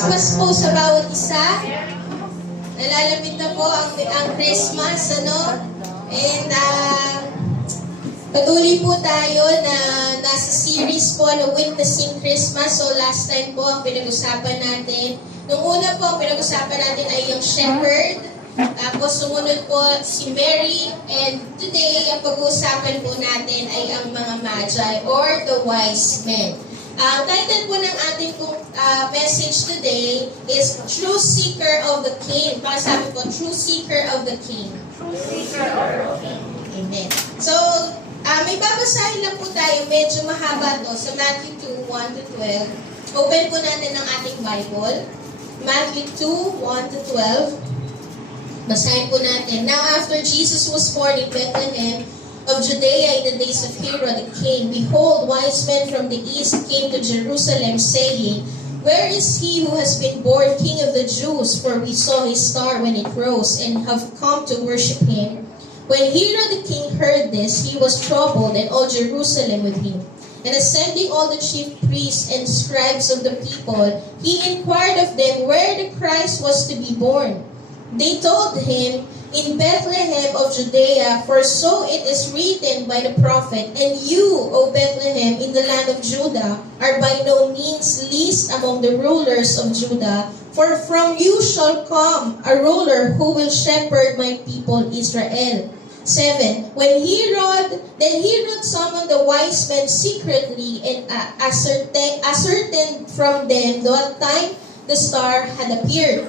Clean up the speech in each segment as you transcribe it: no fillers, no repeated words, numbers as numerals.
Christmas po sa bawat isa. Nalalamig na po ang Christmas, ano? And patuloy po tayo na nasa series po na Witnessing Christmas. So last time po ang pinag-usapan natin. Nung una po ang pinag-usapan natin ay yung shepherd. Tapos sumunod po si Mary. And today ang pag-uusapan po natin ay ang mga magi or the wise men. Ang title po ng ating message today is True Seeker of the King. Pasabi po, True Seeker of the King. True Seeker of the King. Amen. So, may babasahin lang po tayo. Medyo mahaba to sa Matthew 2, 1-12. Open po natin ang ating Bible. Matthew 2, 1-12. Basahin po natin. Now, after Jesus was born in Bethlehem of Judea in the days of Herod the king, behold, wise men from the east came to Jerusalem, saying, Where is he who has been born King of the Jews? For we saw his star when it rose, and have come to worship him. When Herod the king heard this, he was troubled, and all Jerusalem with him. And ascending all the chief priests and scribes of the people, he inquired of them where the Christ was to be born. They told him, In Bethlehem of Judea, for so it is written by the prophet, And you, O Bethlehem, in the land of Judah, are by no means least among the rulers of Judah, for from you shall come a ruler who will shepherd my people Israel. 7. Then Herod summoned the wise men secretly and ascertained from them what time the star had appeared.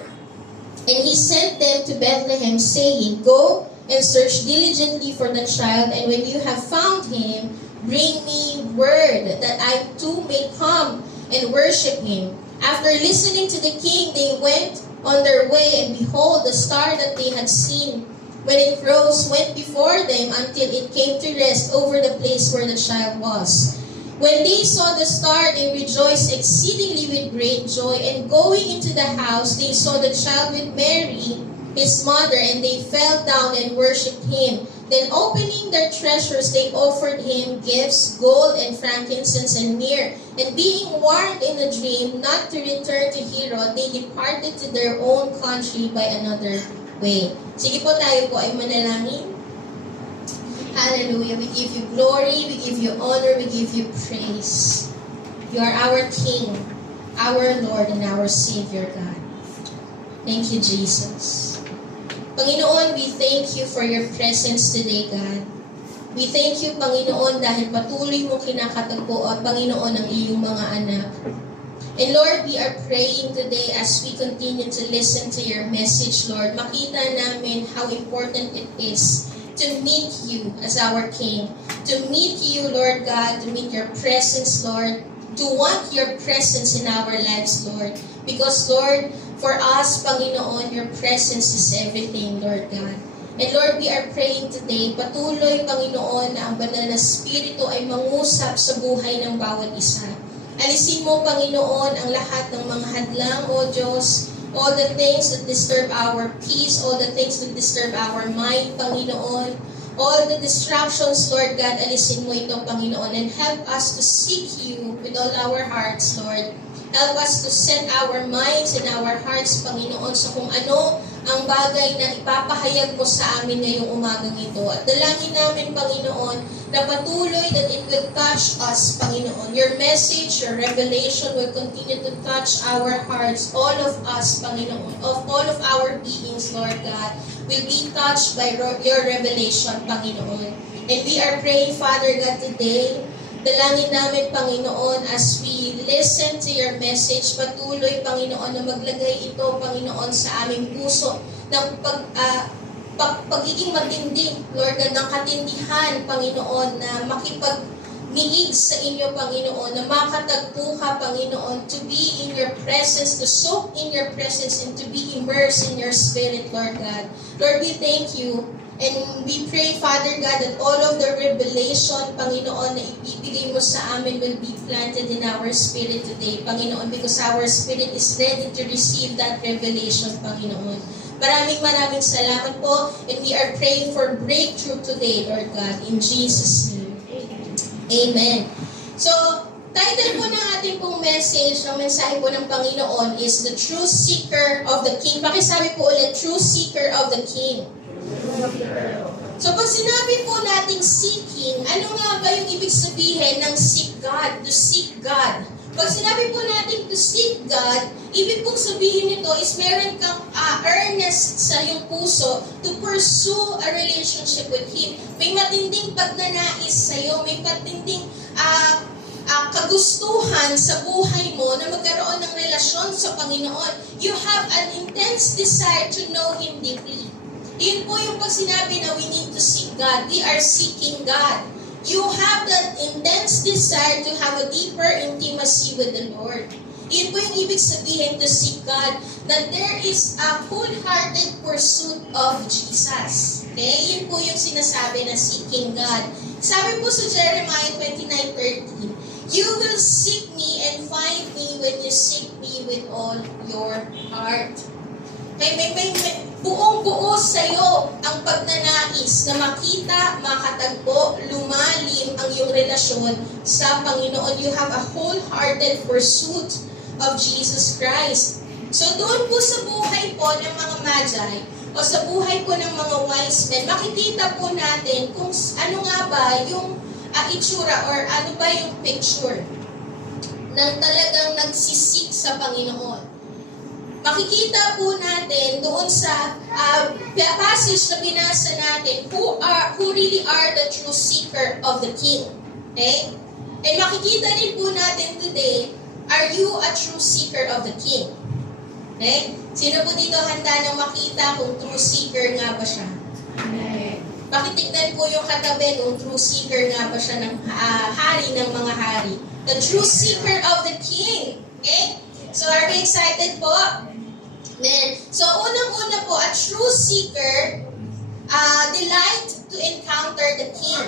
And he sent them to Bethlehem, saying, Go and search diligently for the child, and when you have found him, bring me word, that I too may come and worship him. After listening to the king, they went on their way, and behold, the star that they had seen when it rose went before them until it came to rest over the place where the child was. When they saw the star, they rejoiced exceedingly with great joy. And going into the house, they saw the child with Mary, his mother, and they fell down and worshipped him. Then opening their treasures, they offered him gifts, gold and frankincense and myrrh. And being warned in a dream not to return to Herod, they departed to their own country by another way. Sige po, tayo po ay manalangin. Hallelujah. We give you glory, we give you honor, we give you praise. You are our King, our Lord, and our Savior, God. Thank you, Jesus. Panginoon, we thank you for your presence today, God. We thank you, Panginoon, dahil patuloy mo kinakatagpo at Panginoon ang iyong mga anak. And Lord, we are praying today as we continue to listen to your message, Lord. Makita namin how important it is to meet you as our King, to meet you, Lord God, to meet your presence, Lord, to want your presence in our lives, Lord. Because, Lord, for us, Panginoon, your presence is everything, Lord God. And Lord, we are praying today, patuloy, Panginoon, na ang banal na Espiritu ay mangusap sa buhay ng bawat isa. Alisin mo, Panginoon, ang lahat ng mga hadlang, O Diyos, all the things that disturb our peace, all the things that disturb our mind, Panginoon, all the distractions, Lord God, alisin mo ito, Panginoon, and help us to seek you with all our hearts, Lord. Help us to set our minds and our hearts, Panginoon, sa kung ano ang bagay na ipapahayag mo sa amin ngayong umagang ito. At dalangin namin, Panginoon, na patuloy that it will touch us, Panginoon. Your message, your revelation will continue to touch our hearts, all of us, Panginoon, of all of our beings, Lord God, will be touched by your revelation, Panginoon. And we are praying, Father God, today, dalangin namin, Panginoon, as we listen to your message, patuloy, Panginoon, na maglagay ito, Panginoon, sa aming puso ng pagiging matindi, Lord, ng katindihan, Panginoon, na makipagmiig sa inyo, Panginoon, na makatagpo ka, Panginoon, to be in your presence, to soak in your presence, and to be immersed in your spirit, Lord God. Lord, we thank you. And we pray, Father God, that all of the revelation, Panginoon, na ibibigay mo sa amin will be planted in our spirit today, Panginoon, because our spirit is ready to receive that revelation, Panginoon. Maraming salamat po, and we are praying for breakthrough today, Lord God, in Jesus' name. Amen. So, Title po ng ating pong message, ng mensahe po ng Panginoon is The True Seeker of the King. Pakisabi po ulit, True Seeker of the King. So pag sinabi po nating seeking, ano nga ba yung ibig sabihin ng seek God? To seek God. Pag sinabi po natin to seek God, ibig pong sabihin nito is meron kang earnest sa iyong puso to pursue a relationship with Him. May matinding pagnanais sa iyo, may matinding kagustuhan sa buhay mo na magkaroon ng relasyon sa Panginoon. You have an intense desire to know Him deeply. Yun po yung pag sinabi na we need to seek God. We are seeking God. You have that intense desire to have a deeper intimacy with the Lord. Yun po yung ibig sabihin to seek God, that there is a wholehearted pursuit of Jesus. Okay? Yun po yung sinasabi na seeking God. Sabi po sa Jeremiah 29:13, you will seek me and find me when you seek me with all your heart. May buong-buo sa'yo ang pagnanais na makita, makatagpo, lumalim ang iyong relasyon sa Panginoon. You have a wholehearted pursuit of Jesus Christ. So doon po sa buhay po ng mga Magi, o sa buhay po ng mga wise men, makikita po natin kung ano nga ba yung itsura or ano ba yung picture ng talagang nagsisik sa Panginoon. Makikita po natin doon sa passage na binasa natin who really are the true seeker of the King. Okay? And makikita rin po natin today, are you a true seeker of the King? Okay? Sino po dito handa nang makita kung true seeker nga ba siya? Pakitignan po yung katabi kung true seeker nga ba siya ng hari ng mga hari. The true seeker of the King. Okay? So are we excited po? Then, so unang-una po, a true seeker delight to encounter the King.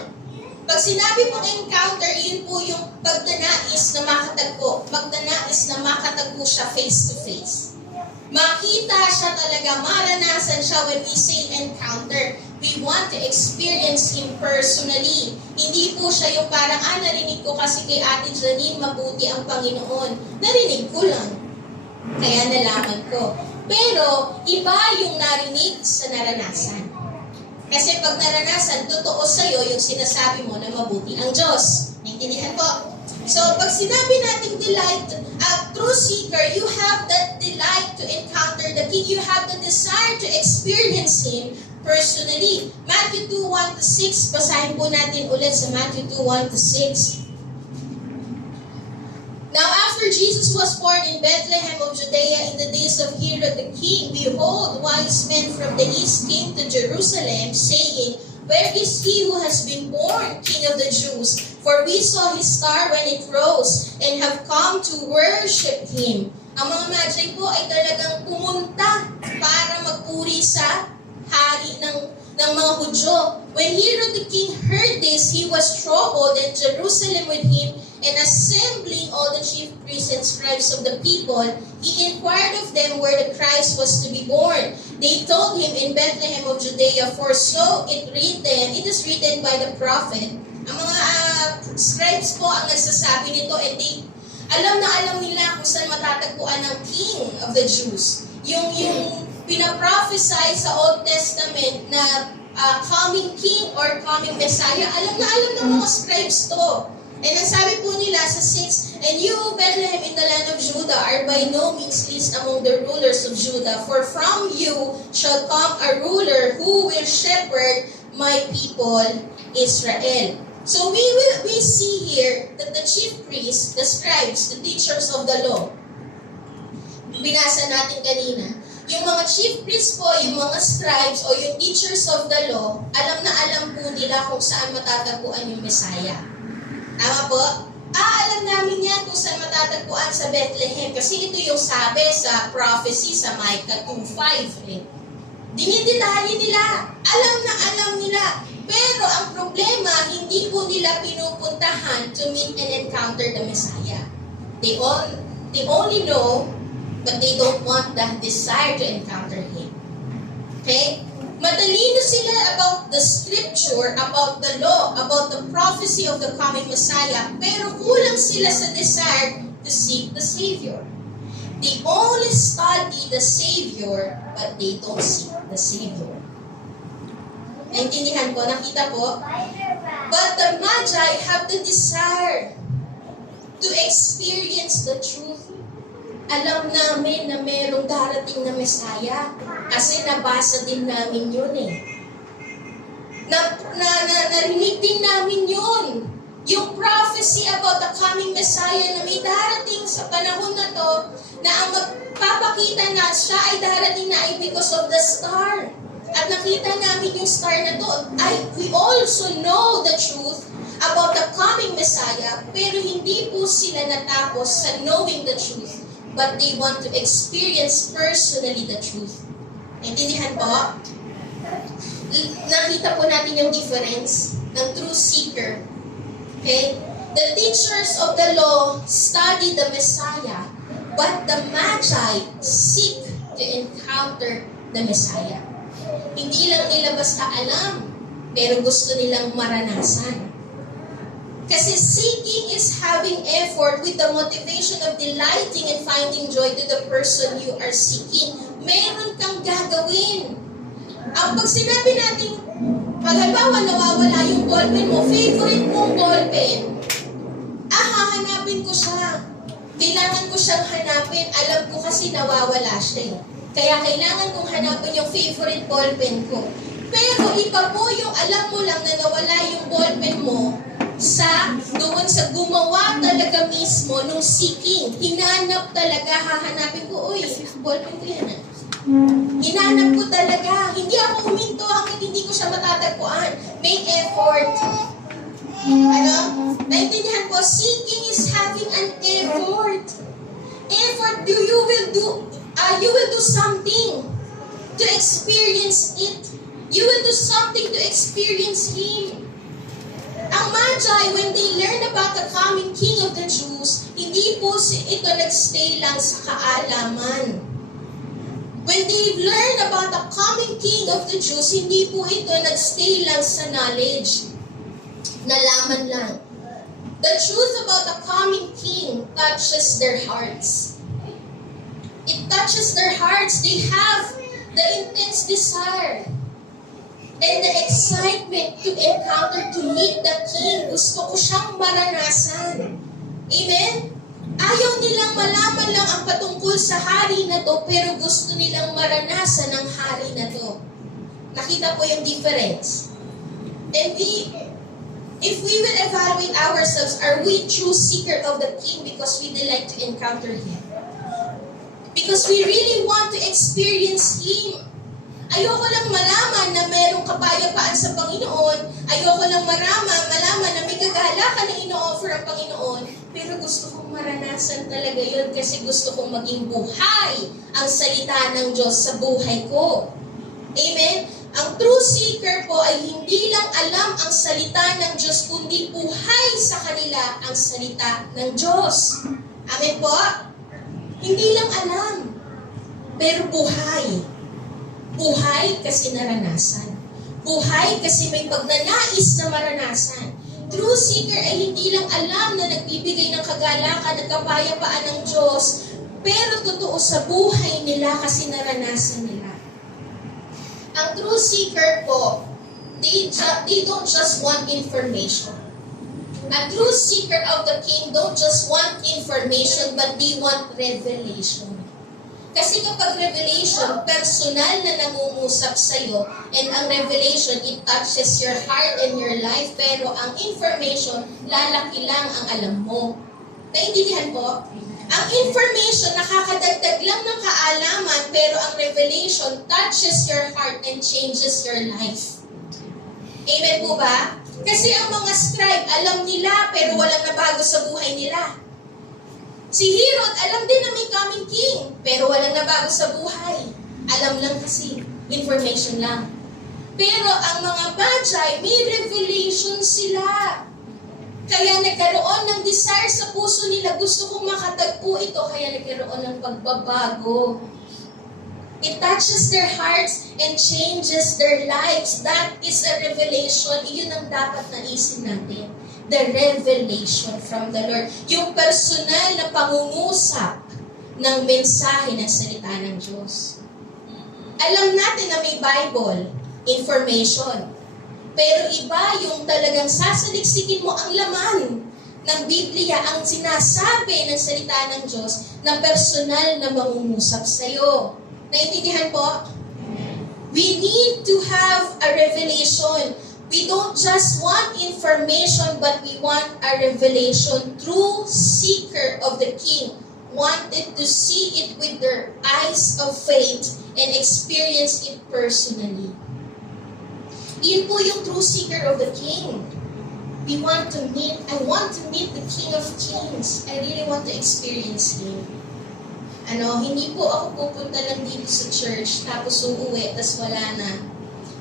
Pag sinabi mong encounter, yun po yung pagdanais na makatagpo. Magdanais na makatagpo siya face to face. Makita siya talaga, maranasan siya when we say encounter. We want to experience Him personally. Hindi po siya yung parang, narinig ko kasi kay Ate Janine mabuti ang Panginoon. Narinig ko lang. Kaya nalaman ko. Pero, iba yung narinig sa naranasan. Kasi pag naranasan, totoo sa'yo yung sinasabi mo na mabuti ang Diyos. Naintindihan po? So, pag sinabi natin delight, true seeker, you have that delight to encounter the King. You have the desire to experience Him personally. Matthew 2:1-6, basahin po natin ulit sa Matthew 2:1-6. Now after Jesus was born in Bethlehem of Judea in the days of Herod the king, behold, wise men from the east came to Jerusalem, saying, where is he who has been born King of the Jews? For we saw his star when it rose, and have come to worship him. Ang mga Magi po ay talagang pumunta para magpuri sa hari ng mga Hudyo. When Herod the king heard this, he was troubled, and Jerusalem with him, and assembling all the chief priests and scribes of the people, he inquired of them where the Christ was to be born. They told him, in Bethlehem of Judea, for so it is written by the prophet. Ang mga scribes po ang nagsasabi nito, and alam nila kung saan matatagpuan ng King of the Jews. Yung pinaprophesy sa Old Testament na coming King or coming Messiah, alam ng mga scribes to. And ang sabi po nila sa 6, and you, Bethlehem in the land of Judah, are by no means least among the rulers of Judah, for from you shall come a ruler who will shepherd my people Israel. So we see here that the chief priests, the scribes, the teachers of the law, binasa natin kanina, yung mga chief priests po, yung mga scribes o yung teachers of the law, alam po nila kung saan matatagpuan yung Messiah. Tama po? Alam namin yan kung saan matatagpuan sa Bethlehem. Kasi ito yung sabi sa prophecy sa Micah 2:5. Dinidetalye nila. Alam nila. Pero ang problema, hindi po nila pinupuntahan to meet and encounter the Messiah. They only know, but they don't want the desire to encounter Him. Okay? Matalino sila about the scripture, about the law, about the prophecy of the coming Messiah, pero kulang sila sa desire to seek the Savior. They only study the Savior, but they don't seek the Savior. Naintindihan ko? Nakita ko? But the Magi have the desire to experience the truth. Alam namin na merong darating na Messiah kasi nabasa din namin yun eh. Narinig din namin yun. Yung prophecy about the coming Messiah na may darating sa panahon na to, na ang magpapakita na siya ay darating na ay because of the star. At nakita namin yung star na to. We also know the truth about the coming Messiah, pero hindi po sila natapos sa knowing the truth, but they want to experience personally the truth. Naintindihan po? Nakita po natin yung difference ng true seeker. Okay? The teachers of the law study the Messiah, but the Magi seek to encounter the Messiah. Hindi lang nila basta alam, pero gusto nilang maranasan. Kasi seeking is having effort with the motivation of delighting and finding joy to the person you are seeking. Meron kang gagawin. Ang pag sinabi natin, pag halimbawa nawawala yung ballpen mo, favorite mong ballpen, hahanapin ko siya. Kailangan ko siyang hanapin. Alam ko kasi nawawala siya eh. Kaya kailangan kong hanapin yung favorite ballpen ko. Pero iba po yung alam mo lang na nawala yung ballpen mo doon sa gumawa talaga mismo nung seeking. Hinanap talaga, hahanapin ko, uy, ballpen ko yan. Hinanap ko talaga. Hindi ako huminto hanggang hindi ko siya matatagpuan. Make effort. Ano? Naintindihan ko, seeking is having an effort. Effort, you will do something to experience it. You will do something to experience Him. Ang Magi, when they learn about the coming King of the Jews, hindi po ito nagstay lang sa kaalaman. When they learn about the coming King of the Jews, hindi po ito nagstay lang sa knowledge. Nalaman lang. The truth about the coming King touches their hearts. It touches their hearts. They have the intense desire and the excitement to encounter, to meet the King. Gusto ko siyang maranasan. Amen? Ayaw nilang malaman lang ang patungkol sa hari na to, pero gusto nilang maranasan ang hari na to. Nakita po yung difference. And if we will evaluate ourselves, are we true seeker of the King because we delight to encounter Him? Because we really want to experience Him. Ayoko lang malaman na merong kapayapaan sa Panginoon. Ayoko lang malaman na may kagalakan na ino-offer ang Panginoon. Pero gusto kong maranasan talaga yun kasi gusto kong maging buhay ang salita ng Diyos sa buhay ko. Amen? Ang true seeker po ay hindi lang alam ang salita ng Diyos, kundi buhay sa kanila ang salita ng Diyos. Amen po? Hindi lang alam, pero buhay. Buhay kasi naranasan. Buhay kasi may pagnanais na maranasan. True seeker ay hindi lang alam na nagbibigay ng kagalakan at kapayapaan ng Diyos, pero totoo sa buhay nila kasi naranasan nila. Ang true seeker po, they don't just want information. A true seeker of the King don't just want information, but they want revelation. Kasi kapag revelation, personal na nangungusap sa'yo, and ang revelation, it touches your heart and your life, pero ang information, lalaki lang ang alam mo. Naintindihan po? Ang information, nakakadagdag lang ng kaalaman, pero ang revelation touches your heart and changes your life. Amen po ba? Kasi ang mga scribe, alam nila, pero walang nabago sa buhay nila. Si Herod, alam din na may coming king, pero walang nabago sa buhay. Alam lang kasi, information lang. Pero ang mga Magi, may revelation sila. Kaya nagkaroon ng desire sa puso nila, gusto kong makatagpo ito, kaya nagkaroon ng pagbabago. It touches their hearts and changes their lives. That is a revelation. Iyon ang dapat naisin natin. The revelation from the Lord. Yung personal na pangungusap ng mensahe ng salita ng Diyos. Alam natin na may Bible, information. Pero iba yung talagang sasaliksikin mo ang laman ng Biblia, ang sinasabi ng salita ng Diyos na personal na mangungusap sa'yo. Naintindihan po? We need to have a revelation. We don't just want information, but we want a revelation. True seeker of the King wanted to see it with their eyes of faith and experience it personally. Yun po yung true seeker of the King. I want to meet the King of Kings. I really want to experience Him. Hindi po ako pupunta lang dito sa church, tapos uuwi, tapos wala na.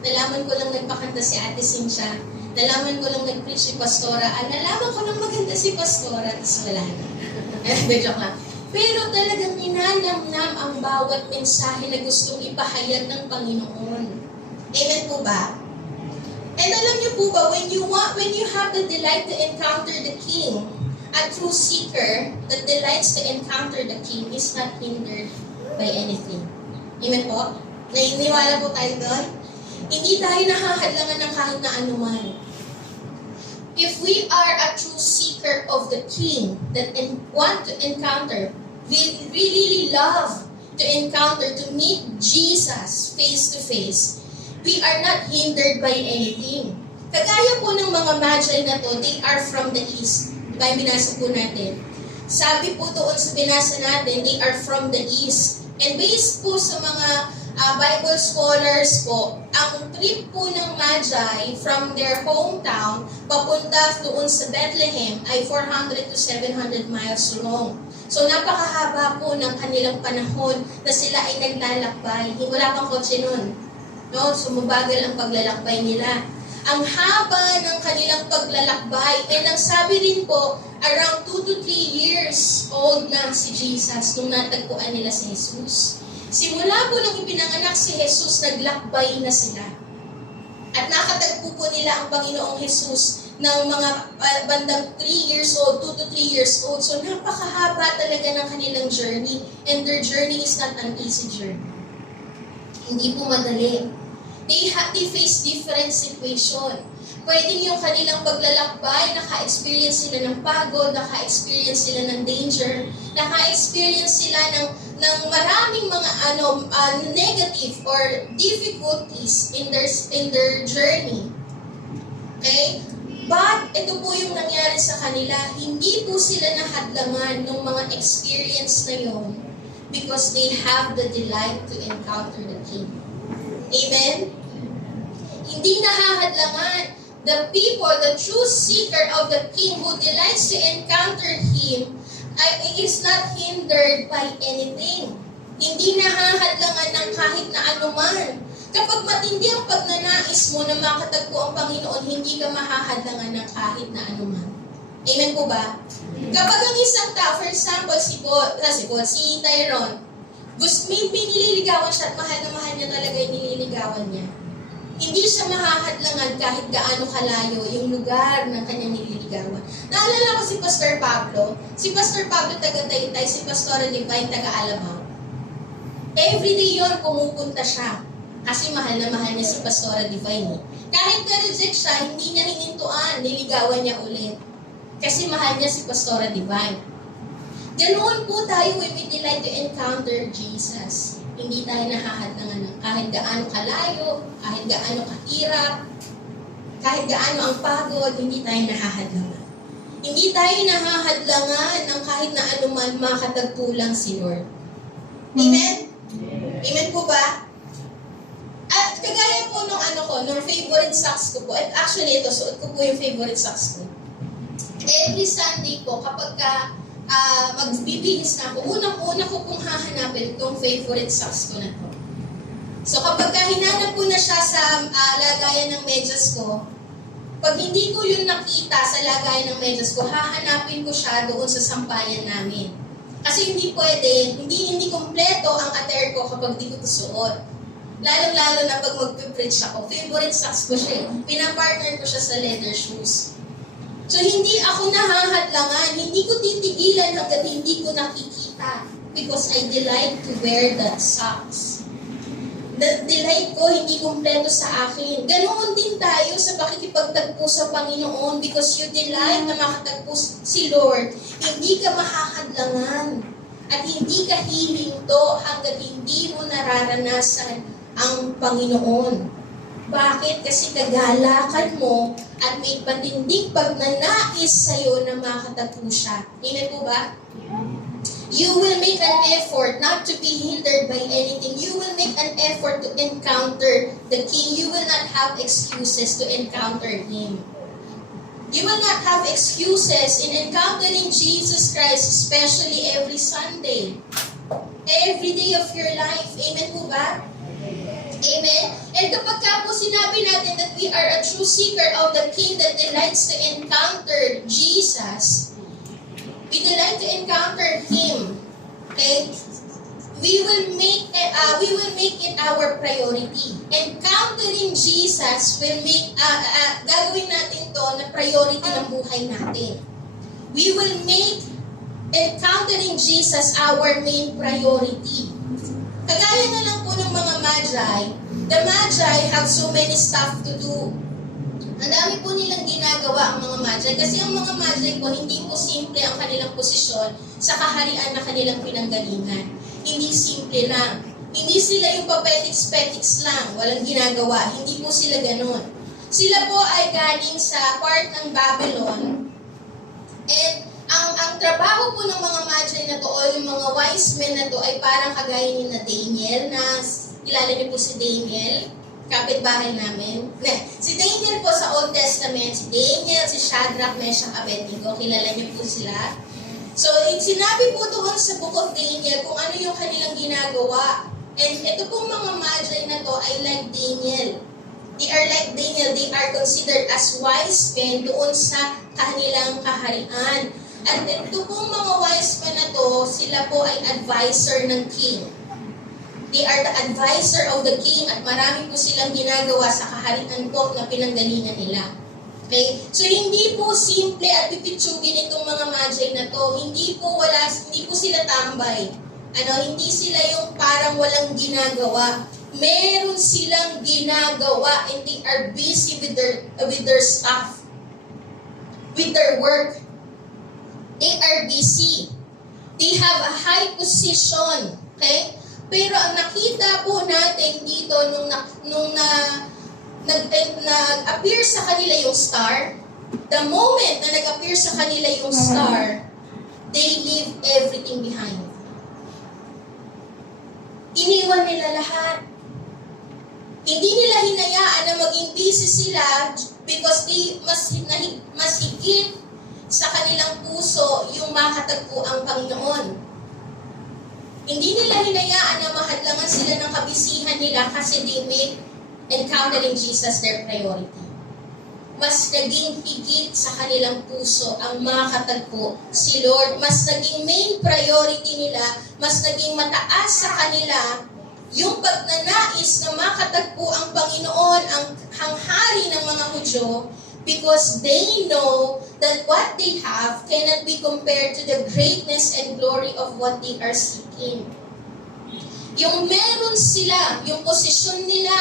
Nalaman ko lang nagpakanta si Ate Cynthia. Nalaman ko lang nag-preach si Pastora. Nalaman ko lang maganda si Pastora, tapos wala na. Joke lang. Pero talagang ninanamnam ang bawat mensahe na gustong ipahayag ng Panginoon. Amen po ba? And alam niyo po ba, when you have the delight to encounter the King, a true seeker that delights to encounter the King is not hindered by anything. Amen po? Nainiwala po tayo doon? Hindi tayo nahahadlangan ng kahit na anuman. If we are a true seeker of the King that want to encounter, we really love to encounter, to meet Jesus face to face, we are not hindered by anything. Kagaya po ng mga magi na to, they are from the east. Diba yung binasa po natin? Sabi po doon sa binasa natin, they are from the east. And based po sa mga Bible scholars po, ang trip po ng Magi from their hometown papunta doon sa Bethlehem ay 400 to 700 miles long. So napakahaba po ng kanilang panahon na sila ay naglalakbay. Wala pang kotse nun. No? So mabagal ang paglalakbay nila. Ang haba ng kanilang paglalakbay, and ang sabi rin po, around 2 to 3 years old na si Jesus nung natagpuan nila si Jesus. Simula po nung ipinanganak si Jesus, naglakbay na sila. At nakatagpo po nila ang Panginoong Jesus ng mga bandang 3 years old, 2 to 3 years old. So napakahaba talaga ng kanilang journey, and their journey is not an easy journey. Hindi po madali. They face different situation. Pwedeng yung kanilang paglalakbay, naka-experience sila ng pagod, naka-experience sila ng danger, naka-experience sila ng maraming mga negative or difficulties in their journey. Okay? But ito po yung nangyari sa kanila, hindi po sila nahadlangan ng mga experience na yon because they have the delight to encounter the King. Amen? Hindi nahahadlangan. The people, the true seeker of the King who delights to encounter Him is not hindered by anything. Hindi nahahadlangan ng kahit na anuman. Kapag matindi ang pagnanais mo na makatagpo ang Panginoon, hindi ka mahahadlangan ng kahit na anuman. Amen po ba? Kapag ang isang tao, for example, si Tyrone, may nililigawan siya at mahal na mahal niya talaga yung nililigawan niya. Hindi siya mahahadlangan kahit gaano kalayo yung lugar ng kanyang nililigawan. Naalala ko si Pastor Pablo. Si Pastor Pablo taga Taytay, si Pastora Divine taga Alabang. Everyday yon pumupunta siya. Kasi mahal na mahal niya si Pastora Divine. Kahit na-reject siya, hindi niya hinintuan, niligawan niya ulit. Kasi mahal niya si Pastora Divine. Ganoon po tayo when we delight to encounter Jesus. Hindi tayo nahahadlangan ng kahit gaano kalayo, kahit gaano kahirap, kahit gaano ang pagod, hindi tayo nahahadlangan. Hindi tayo nahahadlangan ng kahit na anuman makatagpo lang si Lord. Amen? Amen po ba? At kagaya po nung favorite socks ko po, at actually ito, suot ko po yung favorite socks ko. Every Sunday po, kapag magbibihis na ako, unang-una ko pong hahanapin itong favorite socks ko na to. So kapag hinanap ko na siya sa lagayan ng medyas ko, pag hindi ko yun nakita sa lagayan ng medyas ko, hahanapin ko siya doon sa sampayan namin. Kasi hindi pwede, hindi kumpleto ang attire ko kapag di ko ito suot. Lalo-lalo na pag mag-preach ako. Favorite socks ko siya. Pinapartner ko siya sa leather shoes. So, hindi ako nahahadlangan. Hindi ko titigilan hanggat hindi ko nakikita. Because I delight to wear that socks. The delight ko hindi kumpleto sa akin. Ganoon din tayo sa pakikipagtagpo sa Panginoon because you delight na makatagpo si Lord. Hindi ka mahahadlangan. At hindi ka hihinto hanggat hindi mo nararanasan ang Panginoon. Bakit? Kasi kagalakan mo at may patinding pagnanais sa'yo na makatagpo siya. Amen po ba? You will make an effort not to be hindered by anything. You will make an effort to encounter the King. You will not have excuses to encounter Him. You will not have excuses in encountering Jesus Christ, especially every Sunday. Every day of your life. Amen po ba? Amen? And kapag ka po sinabi natin that we are a true seeker of the King that delights to encounter Jesus, we delight to encounter Him. Okay? We will make it our priority. Encountering Jesus will make gagawin natin to na priority ng buhay natin. We will make encountering Jesus our main priority. Kagaya na lang po ng mga Magi, the Magi have so many stuff to do. Ang dami po nilang ginagawa ang mga Magi kasi ang mga Magi po hindi po simple ang kanilang posisyon sa kaharian na kanilang pinanggalingan. Hindi simple lang. Hindi sila yung papetiks-petiks lang, walang ginagawa. Hindi po sila ganun. Sila po ay galing sa part ng Babylon. And ang trabaho po ng mga Magi na to o yung mga wise men na to ay parang kagaya ni na Daniel na kilala niyo po si Daniel, kapitbahay namin. Si Daniel po sa Old Testament, si Daniel, si Shadrach, Meshach, Abednego, kilala niyo po sila. So, sinabi po doon sa Book of Daniel kung ano yung kanilang ginagawa. And ito pong mga Magi na to ay like Daniel. They are like Daniel. They are considered as wise men doon sa kanilang kaharian. At ito pong mga wise men na to, sila po ay advisor ng king. They are the advisor of the king at marami po silang ginagawa sa kaharian po na pinanggalingan nila. Okay? So, hindi po simple at pipitsugin itong mga Magi na to. Hindi po sila tambay. Hindi sila yung parang walang ginagawa. Meron silang ginagawa and they are busy with their stuff. With their work. They are busy. They have a high position. Okay? Pero ang nakita po natin dito nung nag-appear sa kanila yung star, the moment na nag-appear sa kanila yung star, they leave everything behind. Iniwan nila lahat. Hindi nila hinayaan na maging busy sila because they mas higit sa kanilang puso yung makatagpo ang Panginoon. Hindi nila hinayaan na mahadlangan sila ng kabisihan nila kasi they make encountering Jesus their priority. Mas naging higit sa kanilang puso ang makatagpo si Lord. Mas naging main priority nila, mas naging mataas sa kanila yung pagnanais na makatagpo ang Panginoon, ang hanghari ng mga Hudyo, because they know that what they have cannot be compared to the greatness and glory of what they are seeking. Yung meron sila, yung posisyon nila,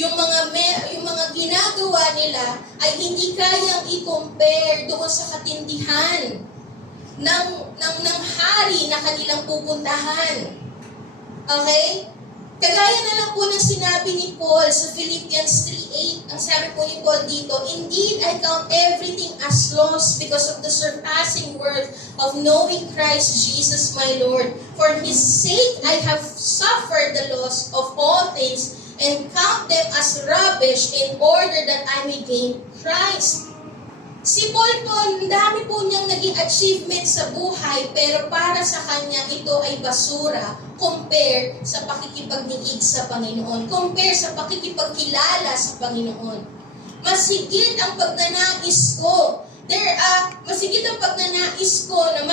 yung mga ginagawa nila ay hindi kayang i-compare doon sa katindihan ng hari na kanilang pupuntahan. Okay? Kagaya na lang po ng sinabi ni Paul sa Philippians 3:8, ang sabi po ni Paul dito, "Indeed, I count everything as loss because of the surpassing worth of knowing Christ Jesus my Lord. For His sake, I have suffered the loss of all things and count them as rubbish in order that I may gain Christ." Si Paul po, ang dami po niyang naging achievement sa buhay, pero para sa kanya, ito ay basura compare sa pakikipagniig sa Panginoon, compare sa pakikipagkilala sa Panginoon. Mas higit ang pagnanais ko Masigit ang pagnanais ko na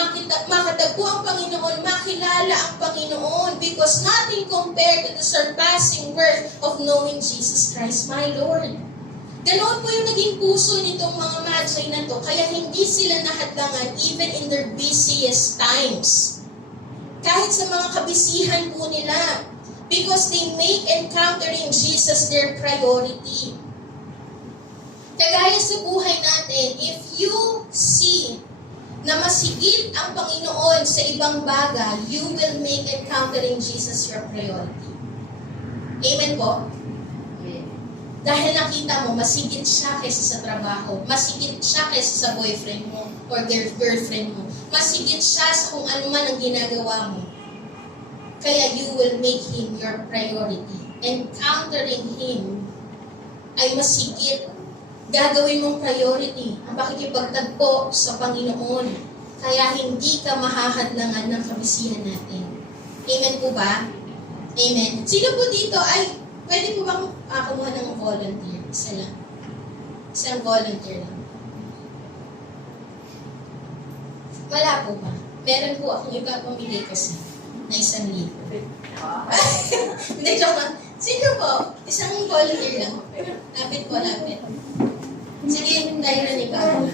makatagpo ang Panginoon, makilala ang Panginoon, because nothing compared to the surpassing worth of knowing Jesus Christ, my Lord. Ganoon po yung naging puso nitong mga magi na to, kaya hindi sila nahadlangan even in their busiest times. Kahit sa mga kabisihan po nila, because they make encountering Jesus their priority. Kagaya sa buhay natin, if you see na masigit ang Panginoon sa ibang bagay, you will make encountering Jesus your priority. Amen po? Dahil nakita mo, masigit siya kaysa sa trabaho, masigit siya kaysa sa boyfriend mo or girlfriend mo, masigit siya sa kung ano man ang ginagawa mo. Kaya you will make Him your priority. Encountering Him ay masigit. Gagawin mong priority ang pakikipagtagpo sa Panginoon. Kaya hindi ka mahahadlangan ng kabisihan natin. Amen po ba? Amen. Sino po dito ay, pwede po bang kumuha ng volunteer? Isa lang. Isang volunteer lang. Wala po ba? Meron po akong iba pamili kasi na 1,000. Hindi, joke lang. Sino po? Isang volunteer lang. Lapit po, lapit. Sige, tayo na ni Papa.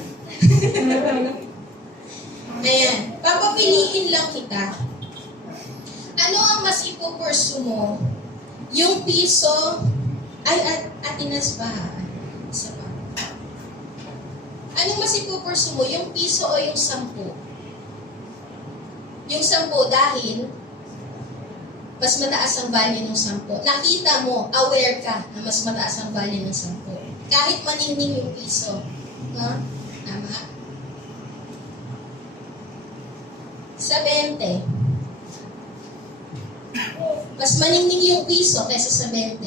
Ayan. Papapiliin lang kita. Ano ang mas ipupursu mo? Yung piso, ay, atinas ba? Isa pa. Anong mas ipupursu mo? Yung piso o yung 10? Yung 10 dahil mas mataas ang value ng 10. Nakita mo, aware ka na mas mataas ang value ng 10. Kahit maningning yung piso. No? Tama? Sa 20. Mas maningning yung piso kaysa sa 20.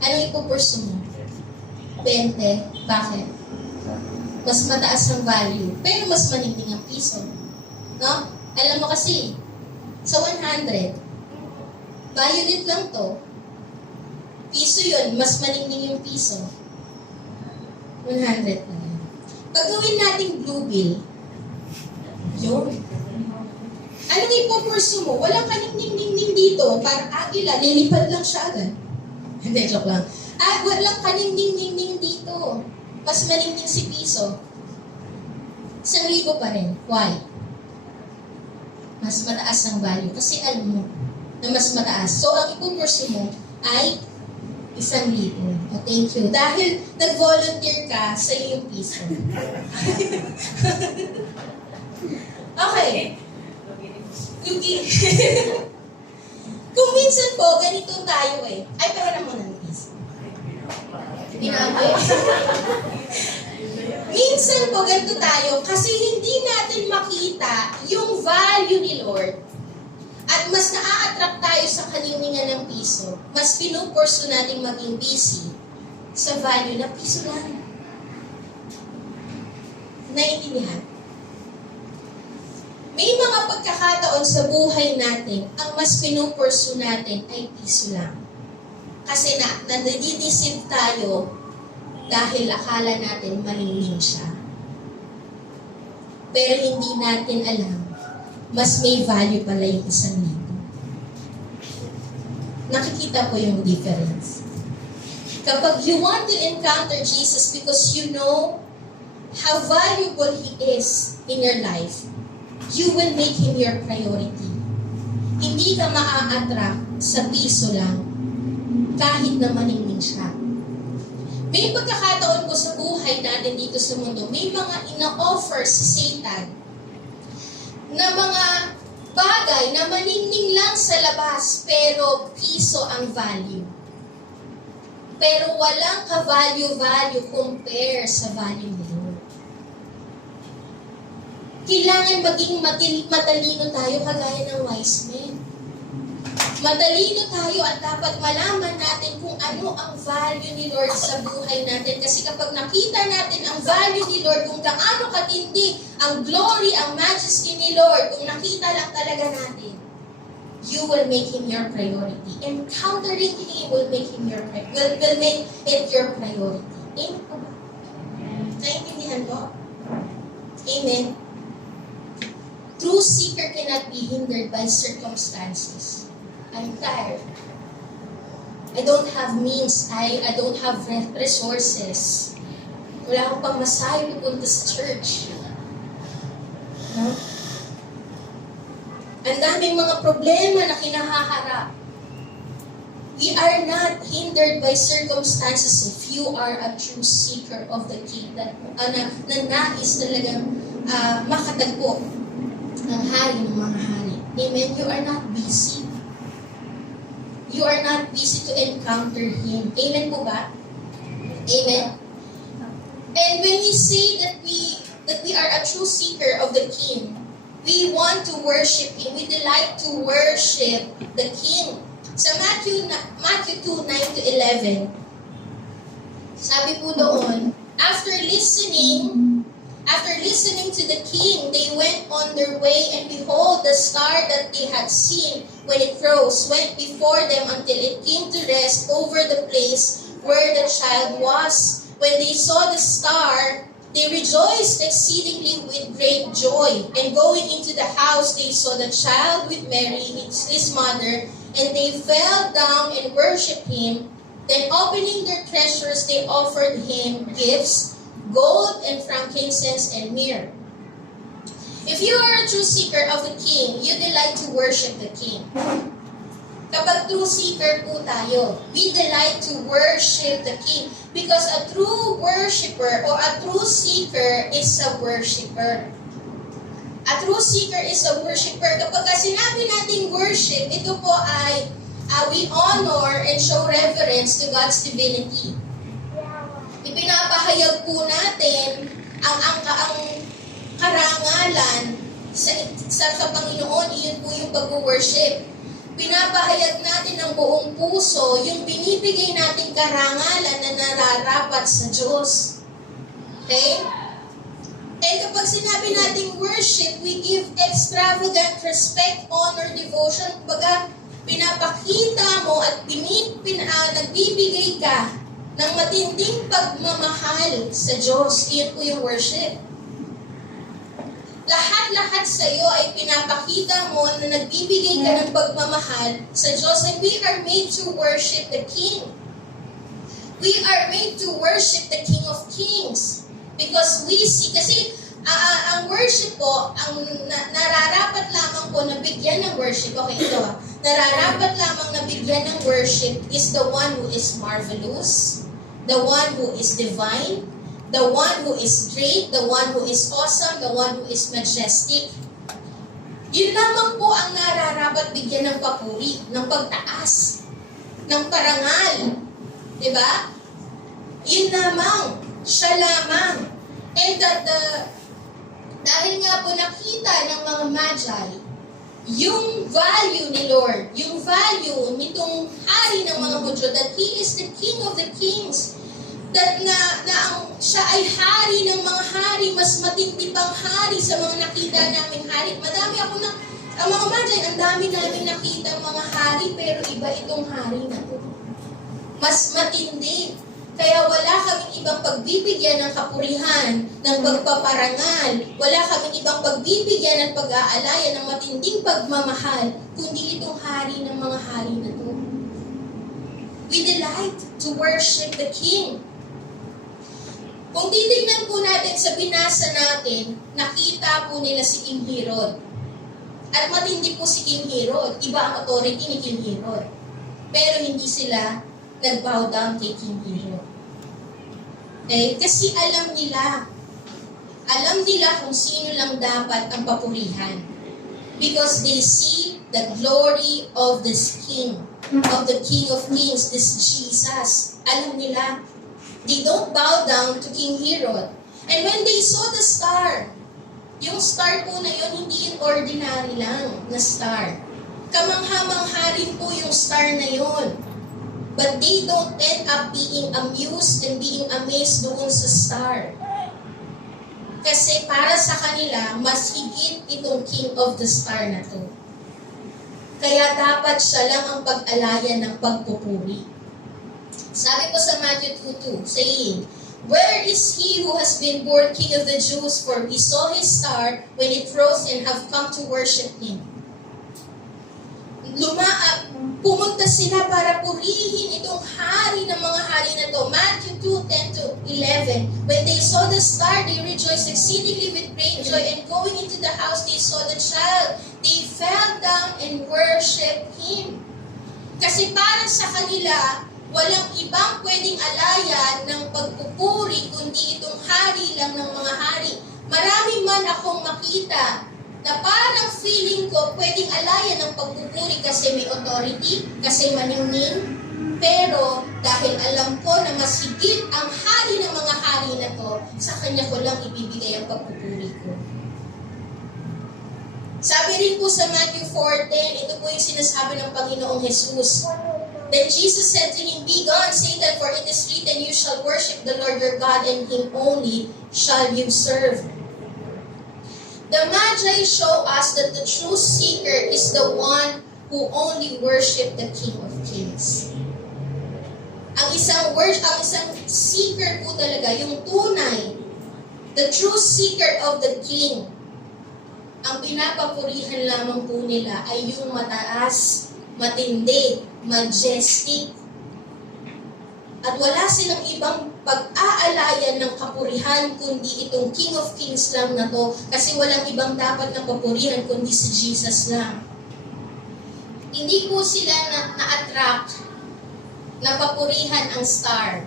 Anong ipupursu mo? 20. Bakit? Mas mataas ang value. Pero mas maningning ang piso. No? Alam mo kasi, sa 100, violet lang to. Piso yun, mas maningning yung piso. 100 na yan. Pagawin natin blue bill, yun. Anong ipupursu mo? Walang kaning-ning-ning dito, parang agila, lilipad lang siya agad. Hindi, joke lang. Walang kaning-ning-ning dito. Mas maningning si piso. 1,000 pa rin. Why? Mas mataas ang value. Kasi alam mo na mas mataas. So, ang ipupursu mo ay 1,000. Oh, thank you. Dahil nag-volunteer ka sa iyong piso. Okay. Lugi. Kung minsan po, ganito tayo eh. Ay, pero na muna ng piso. Minsan po, ganito tayo kasi hindi natin makita yung value ni Lord. At mas na-attract tayo sa kaningningan ng piso. Mas pinupurso natin maging busy sa value na piso lang. Naiintindihan? May mga pagkakataon sa buhay natin, ang mas pinupurso natin ay piso lang. Kasi nadideceive tayo dahil akala natin maningning siya. Pero hindi natin alam, mas may value pala yung 1,000. Nakikita ko yung difference. Kapag you want to encounter Jesus because you know how valuable He is in your life, you will make Him your priority. Hindi ka maa-attract sa piso lang kahit na maningning siya. May pagkakataon po sa buhay natin dito sa mundo, may mga ina-offer si Satan na mga bagay na maningning lang sa labas pero piso ang value. Pero walang ka-value compare sa value ni Lord. Kailangan maging matalino tayo kagaya ng wise men. Matalino tayo at dapat malaman natin kung ano ang value ni Lord sa buhay natin. Kasi kapag nakita natin ang value ni Lord, kung gaano katindi ang glory, ang majesty ni Lord, kung nakita lang talaga natin, you will make Him your priority. Encountering Him will make Him your will make it your priority. Amen po ba? Naintindihan mo? Amen? True seeker cannot be hindered by circumstances. I'm tired. I don't have means. I don't have resources. Wala akong pamasahe pupunta sa church. No? Ang daming mga problema na kinahaharap. We are not hindered by circumstances if you are a true seeker of the King na nais talagang makatagpo ng hari ng mga hari. Amen? You are not busy. You are not busy to encounter Him. Amen po ba? Amen? And when we say that we are a true seeker of the King, we want to worship Him. We delight to worship the King. Sa Matthew 2:9-11, sabi po doon, after listening to the king, they went on their way, and behold, the star that they had seen when it rose went before them until it came to rest over the place where the child was. When they saw the star, they rejoiced exceedingly with great joy. And going into the house, they saw the child with Mary, his mother, and they fell down and worshipped Him. Then opening their treasures, they offered Him gifts, gold and frankincense and myrrh. If you are a true seeker of the King, you delight to worship the King. Kapag true seeker po tayo, we delight to worship the King. Because a true worshiper or a true seeker is a worshiper. A true seeker is a worshiper. Kapag sinabi nating worship, ito po ay we honor and show reverence to God's divinity. Ipinapahayag po natin ang karangalan sa Panginoon. Iyon po yung pag-worship. Pinapahayag natin ng buong puso yung binibigay nating karangalan na nararapat sa Diyos. Okay? And kapag sinabi nating worship, we give extravagant respect, honor, devotion. Kumbaga, pinapakita mo at nagbibigay ka ng matinding pagmamahal sa Diyos. Iyon po yung worship. Lahat-lahat sa iyo ay pinapakita mo na nagbibigay ka ng pagmamahal sa Diyos. And we are made to worship the King. We are made to worship the King of Kings. Because we see, kasi ang worship po, ang nararapat lamang po na bigyan ng worship, okay, ito nararapat lamang na bigyan ng worship is the one who is marvelous, the one who is divine, the one who is great, the one who is awesome, the one who is majestic. Yun lamang po ang nararapat bigyan ng papuri, ng pagtaas, ng parangal. Diba? Yun lamang. Siya lamang. And dahil nga po nakita ng mga magi, yung value ni Lord, yung value nitong hari ng mga Hudyo, that He is the King of the Kings, that siya ay hari ng mga hari, mas matindi pang hari sa mga nakita naming hari. Ang mga magi, ang dami namin nakita mga hari, pero iba itong hari na ito. Mas matindi. Kaya wala kaming ibang pagbibigyan ng kapurihan, ng pagpaparangal. Wala kaming ibang pagbibigyan ng pag-aalayan ng matinding pagmamahal, kundi itong hari ng mga hari na ito. We delight to worship the King. Kung titignan po natin sa binasa natin, nakita po nila si King Herod. At matindi po si King Herod. Iba ang authority ni King Herod. Pero hindi sila nag-bow down kay King Herod. Okay? Kasi alam nila kung sino lang dapat ang papurihan. Because they see the glory of this King, of the King of Kings, this Jesus. Alam nila. They don't bow down to King Herod. And when they saw the star, yung star po na yun, hindi yung ordinary lang na star. Kamangha-mangha rin po yung star na yun. But they don't end up being amused and being amazed doon sa star. Kasi para sa kanila, mas higit itong King of the Star na to. Kaya dapat siya lang ang pag-alayan ng pagpupuri. Sabi po sa Matthew 2:2, saying, Where is he who has been born King of the Jews? For we saw his star when it rose and have come to worship him. Pumunta sila para purihin itong hari ng mga hari na to. Matthew 2:10-11. When they saw the star, they rejoiced exceedingly with great joy. And going into the house, they saw the child. They fell down and worshipped him. Kasi para sa kanila, walang ibang pwedeng alayan ng pagpupuri kundi itong hari lang ng mga hari. Marami man akong makita na parang feeling ko pwedeng alayan ng pagpupuri kasi may authority, kasi maningning, pero dahil alam ko na mas higit ang hari ng mga hari na to, sa kanya ko lang ibibigay ang pagpupuri ko. Sabi rin po sa Matthew 4:10, ito po yung sinasabi ng Panginoong Jesus. Then Jesus said to him, Be gone, Satan, for it is written, You shall worship the Lord your God, and him only shall you serve. The Magi show us that the true seeker is the one who only worship the King of Kings. Ang isang seeker po talaga, yung tunay, the true seeker of the King, ang pinapapurihan lamang po nila ay yung mataas, matindi, majestic. At wala silang ibang pag-aalayan ng kapurihan kundi itong King of Kings lang na to, kasi walang ibang dapat na papurihan kundi si Jesus lang. Hindi po sila na-attract na papurihan ang star.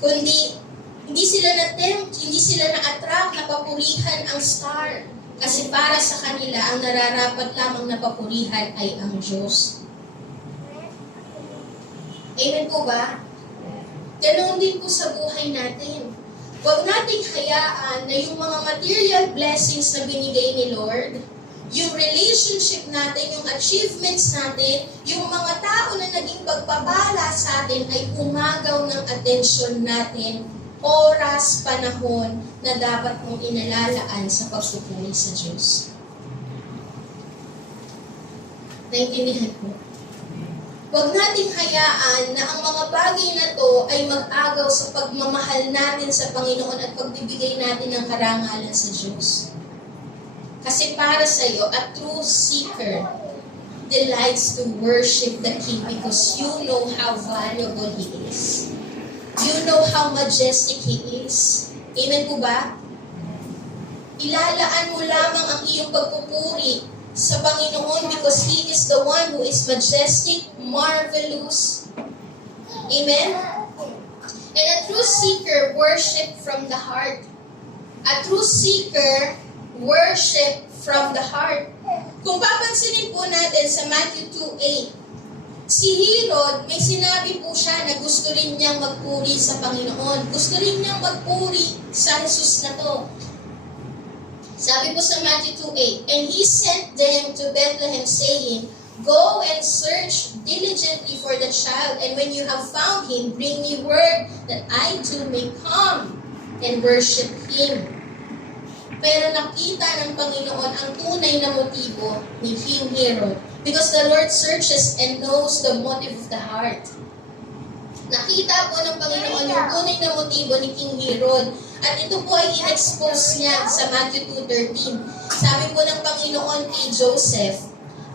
Kundi hindi sila na-tempt, hindi sila na-attract na papurihan ang star. Kasi para sa kanila, ang nararapat lamang na papurihan ay ang Diyos. Amen po ba? Ganoon din po sa buhay natin. Huwag nating hayaan na yung mga material blessings na binigay ni Lord, yung relationship natin, yung achievements natin, yung mga tao na naging pagpapala sa atin ay umagaw ng atensyon natin, oras, panahon na dapat mong inalalaan sa pagpupuri sa Diyos. Naintindihan po? Huwag nating hayaan na ang mga bagay na to ay mag-agaw sa pagmamahal natin sa Panginoon at pagbibigay natin ng karangalan sa Diyos. Kasi para sa iyo, a true seeker delights to worship the King because you know how valuable He is. You know how majestic He is. Amen po ba? Ilalaan mo lamang ang iyong pagpupuri sa Panginoon because He is the one who is majestic, marvelous. Amen? And a true seeker worship from the heart. A true seeker worship from the heart. Kung papansinin po natin sa Matthew 2:8, si Herod, may sinabi po siya na gusto rin niyang magpuri sa Panginoon. Gusto rin niyang magpuri sa Jesus na to. Sabi po sa Matthew 2:8, And he sent them to Bethlehem saying, Go and search diligently for the child, and when you have found him, bring me word that I too may come and worship him. Pero nakita ng Panginoon ang tunay na motibo ni King Herod because the Lord searches and knows the motive of the heart. Nakita po ng Panginoon yung tunay na motibo ni King Herod. At ito po ay in-expose niya sa Matthew 2:13. Sabi po ng Panginoon kay Joseph.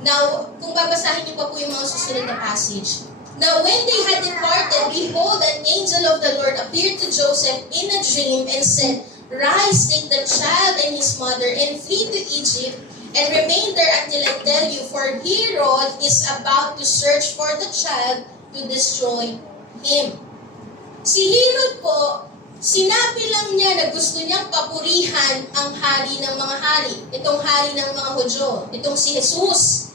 Now, kung babasahin niyo pa po yung mga susunod na passage. Now, when they had departed, behold, an angel of the Lord appeared to Joseph in a dream and said, Rise, take the child and his mother, and flee to Egypt, and remain there until I tell you, for Herod is about to search for the child to destroy him. Si Herod po, sinabi lang niya na gusto niyang papurihan ang hari ng mga hari. Itong hari ng mga Hudyo. Itong si Jesus.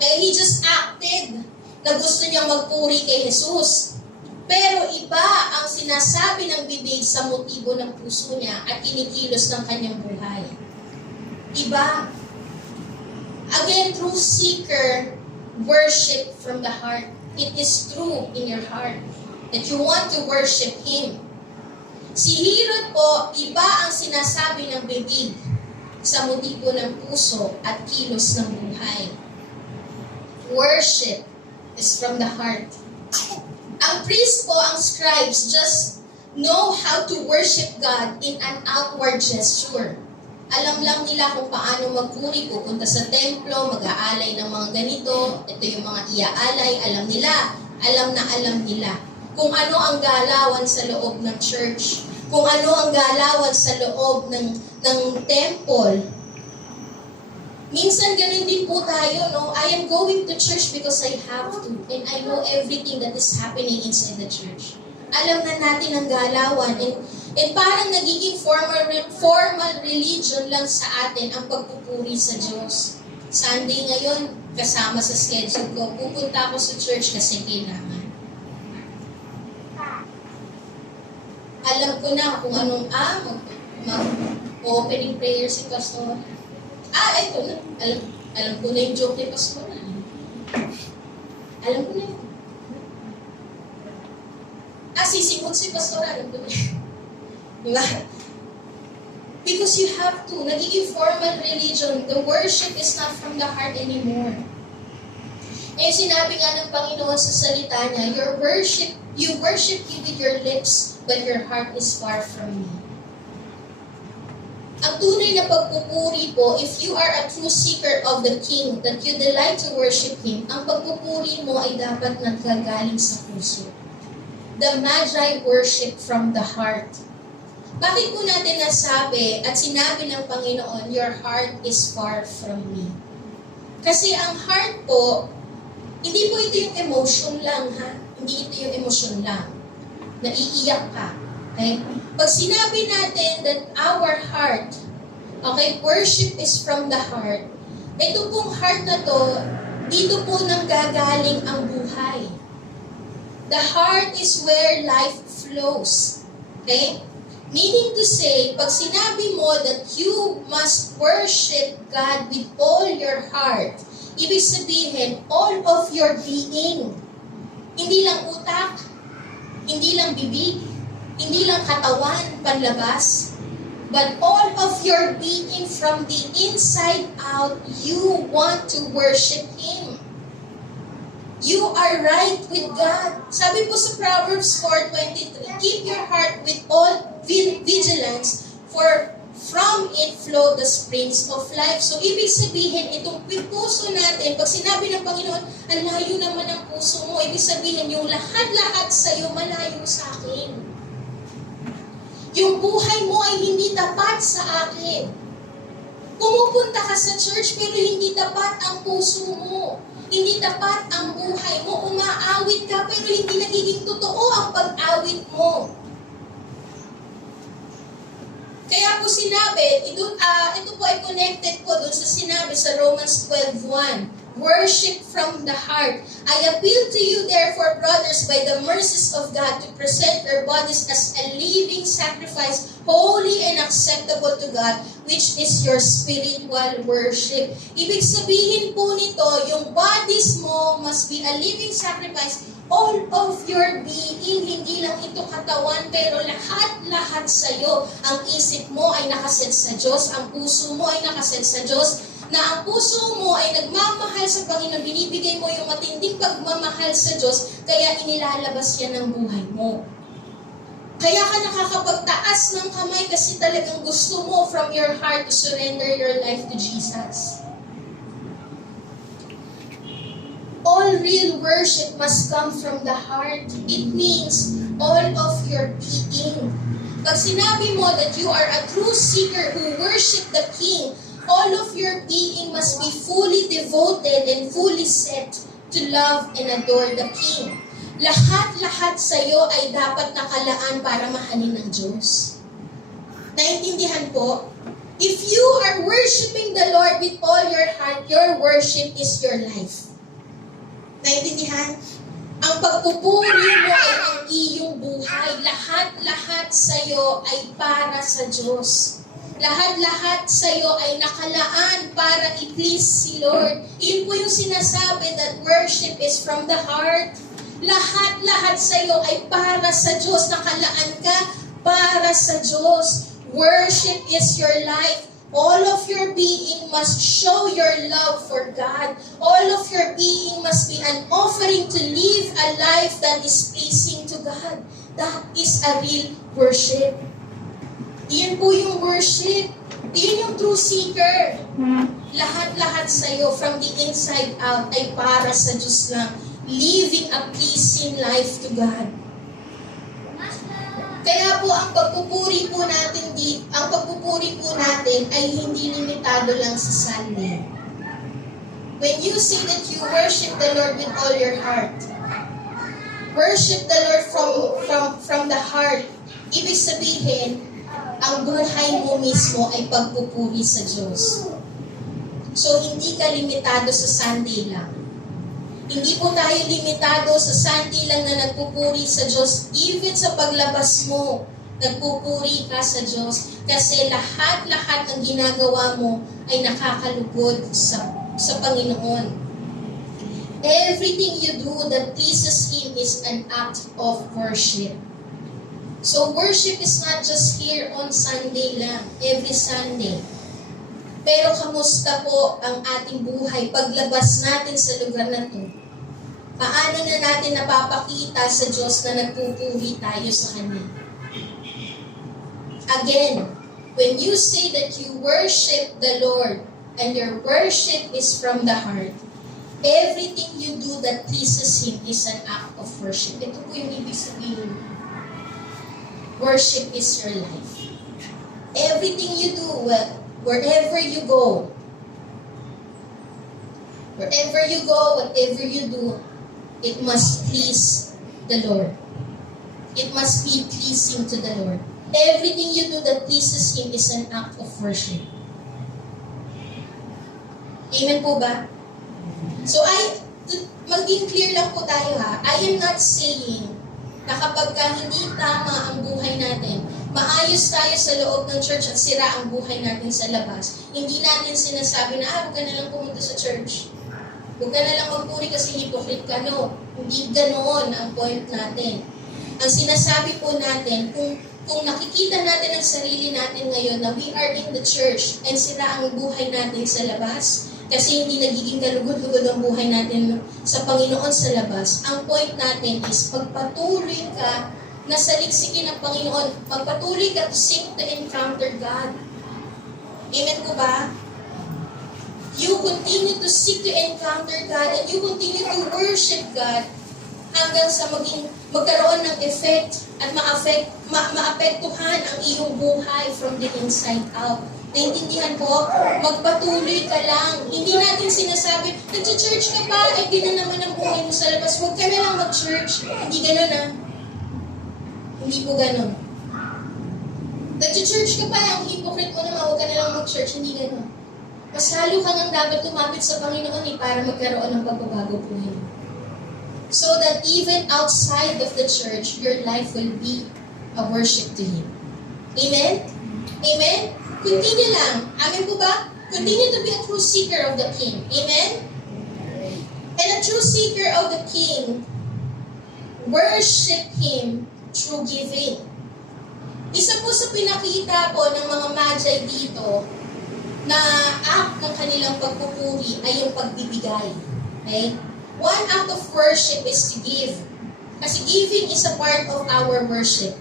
Kaya he just acted na gusto niyang magpuri kay Jesus. Pero iba ang sinasabi ng bibig sa motibo ng puso niya at kinikilos ng kanyang buhay. Iba. Again, true seeker worship from the heart. It is true in your heart that you want to worship Him. Si Herod po, iba ang sinasabi ng bibig sa motibo ng puso at kilos ng buhay. Worship is from the heart. Ang priest po, ang scribes, just know how to worship God in an outward gesture. Alam lang nila kung paano magpuri, pupunta sa templo, mag-aalay ng mga ganito, ito yung mga iaalay, alam nila. Kung ano ang galawan sa loob ng church, kung ano ang galawan sa loob ng temple. Minsan ganun din po tayo, no? I am going to church because I have to, and I know everything that is happening inside the church. Alam na natin ang galawan, and parang nagiging formal religion lang sa atin ang pagpupuri sa Diyos. Sunday ngayon, kasama sa schedule ko, pupunta ako sa church kasi kailangan. Alam ko na kung anong mag-opening prayer si Pastor. Ito na. Alam ko na yung joke ni Pastor. Alam ko na yun. Sisimot si Pastor. Alam ko na yun. Diba? Because you have to. Nagiging formal religion. The worship is not from the heart anymore. Sinabi nga ng Panginoon sa salita niya, you worship me with your lips, but your heart is far from me. Ang tunay na pagpupuri po, if you are a true seeker of the King, that you delight to worship Him, ang pagpupuri mo ay dapat nagkagaling sa puso. The Magi worship from the heart. Bakit po natin nasabi at sinabi ng Panginoon, your heart is far from me? Kasi ang heart po, hindi po ito yung emotion lang, ha? Hindi ito yung emotion lang. Naiiyak ka. Okay? Pag sinabi natin that our heart, okay, worship is from the heart, ito pong heart na to, dito po nang gagaling ang buhay. The heart is where life flows. Okay? Meaning to say, pag sinabi mo that you must worship God with all your heart, ibig sabihin, all of your being. Hindi lang utak, hindi lang bibig, hindi lang katawan, panlabas, but all of your being from the inside out, you want to worship Him. You are right with God. Sabi po sa Proverbs 4:23, keep your heart with all vigilance, for from it flow the springs of life. So, ibig sabihin, itong puso natin, pag sinabi ng Panginoon, ang layo naman ang puso mo, ibig sabihin, yung lahat-lahat sa'yo, malayo sa akin. Yung buhay mo ay hindi tapat sa akin. Pumupunta ka sa church, pero hindi tapat ang puso mo. Hindi tapat ang buhay mo. Umaawit ka, pero hindi nagiging totoo ang pag-awit mo. Kaya po sinabi, ito po ay connected po doon sa sinabi sa Romans 12:1. Worship from the heart. I appeal to you therefore, brothers, by the mercies of God, to present your bodies as a living sacrifice, holy and acceptable to God, which is your spiritual worship. Ibig sabihin po nito, yung bodies mo must be a living sacrifice. All of your being, hindi lang ito katawan, pero lahat-lahat sa'yo. Ang isip mo ay nakaset sa Diyos, ang puso mo ay nakaset sa Diyos, na ang puso mo ay nagmamahal sa Panginoon, binibigay mo yung matinding pagmamahal sa Diyos, kaya inilalabas yan ng buhay mo. Kaya ka nakakapagtaas ng kamay kasi talagang gusto mo from your heart to surrender your life to Jesus. All real worship must come from the heart. It means all of your being. Pag sinabi mo that you are a true seeker who worship the King, all of your being must be fully devoted and fully set to love and adore the King. Lahat-lahat sa iyo ay dapat nakalaan para mahalin ng Diyos. Naintindihan po? If you are worshiping the Lord with all your heart, your worship is your life. Naintindihan? Ang pagpupuri mo ay ang iyong buhay. Lahat-lahat sa iyo ay para sa Diyos. Lahat-lahat sa iyo ay nakalaan para i-please si Lord. Iyon po yung sinasabi that worship is from the heart. Lahat-lahat sa iyo ay para sa Diyos. Nakalaan ka para sa Diyos. Worship is your life. All of your being must show your love for God. All of your being must be an offering to live a life that is pleasing to God. That is a real worship. Iyan po yung worship. Iyan yung true seeker. Lahat-lahat sa'yo, from the inside out, ay para sa Diyos lang. Living a pleasing life to God. Kaya po ang pagpupuri po natin ay hindi limitado lang sa Sunday. When you say that you worship the Lord with all your heart, worship the Lord from the heart, ibig sabihin, ang buhay mo mismo ay pagpupuri sa Diyos. So, hindi ka limitado sa Sunday lang. Hindi po tayo limitado sa Sunday lang na nagpupuri sa Diyos. Even sa paglabas mo, nagpupuri ka sa Diyos. Kasi lahat-lahat ng ginagawa mo ay nakakalugod sa Panginoon. Everything you do that pleases Him is an act of worship. So worship is not just here on Sunday lang, every Sunday. Pero kamusta po ang ating buhay paglabas natin sa lugar na to? Paano na natin napapakita sa Diyos na nagpupuri tayo sa Kanya? Again, when you say that you worship the Lord and your worship is from the heart, everything you do that pleases Him is an act of worship. Ito po yung ibig sabihin. Worship is your life. Everything you do, wherever you go, whatever you do, it must please the Lord. It must be pleasing to the Lord. Everything you do that pleases Him is an act of worship. Amen po ba? So maging clear lang po tayo ha. I am not saying na kapag hindi tama ang buhay natin, maayos tayo sa loob ng church at sira ang buhay natin sa labas. Hindi natin sinasabi na, huwag ka na lang pumunta sa church. Huwag ka na lang magpuri kasi hypocrite ka. No, hindi ganoon ang point natin. Ang sinasabi po natin, kung nakikita natin ang sarili natin ngayon na we are in the church and sira ang buhay natin sa labas, kasi hindi nagiging kalugod-lugod ang buhay natin sa Panginoon sa labas, ang point natin is magpatuloy ka na saliksikin ng Panginoon. Magpatuloy ka to seek to encounter God. Amen po ba? You continue to seek to encounter God and you continue to worship God hanggang sa magkaroon ng effect at maapektuhan ang iyong buhay from the inside out. Naintindihan po? Magpatuloy ka lang. Hindi natin sinasabi, nag-church ka pa, ay di na naman ang buhay mo sa labas. Huwag ka na lang mag-church. Hindi ganun ah. Hindi po ganun. Nag-church ka pa, ang hypocrite mo naman, huwag ka na lang mag-church. Hindi ganun. Mas lalo ka nang dapat lumapit sa Panginoon para magkaroon ng pagbabago po yun. So that even outside of the church, your life will be a worship to Him. Amen? Amen? Continue lang. Amen po ba? Continue to be a true seeker of the King. Amen? And a true seeker of the King, worship Him through giving. Isa po sa pinakita po ng mga magi dito na act ng kanilang pagpupuri ay yung pagbibigay. Okay? One act of worship is to give. Kasi giving is a part of our worship.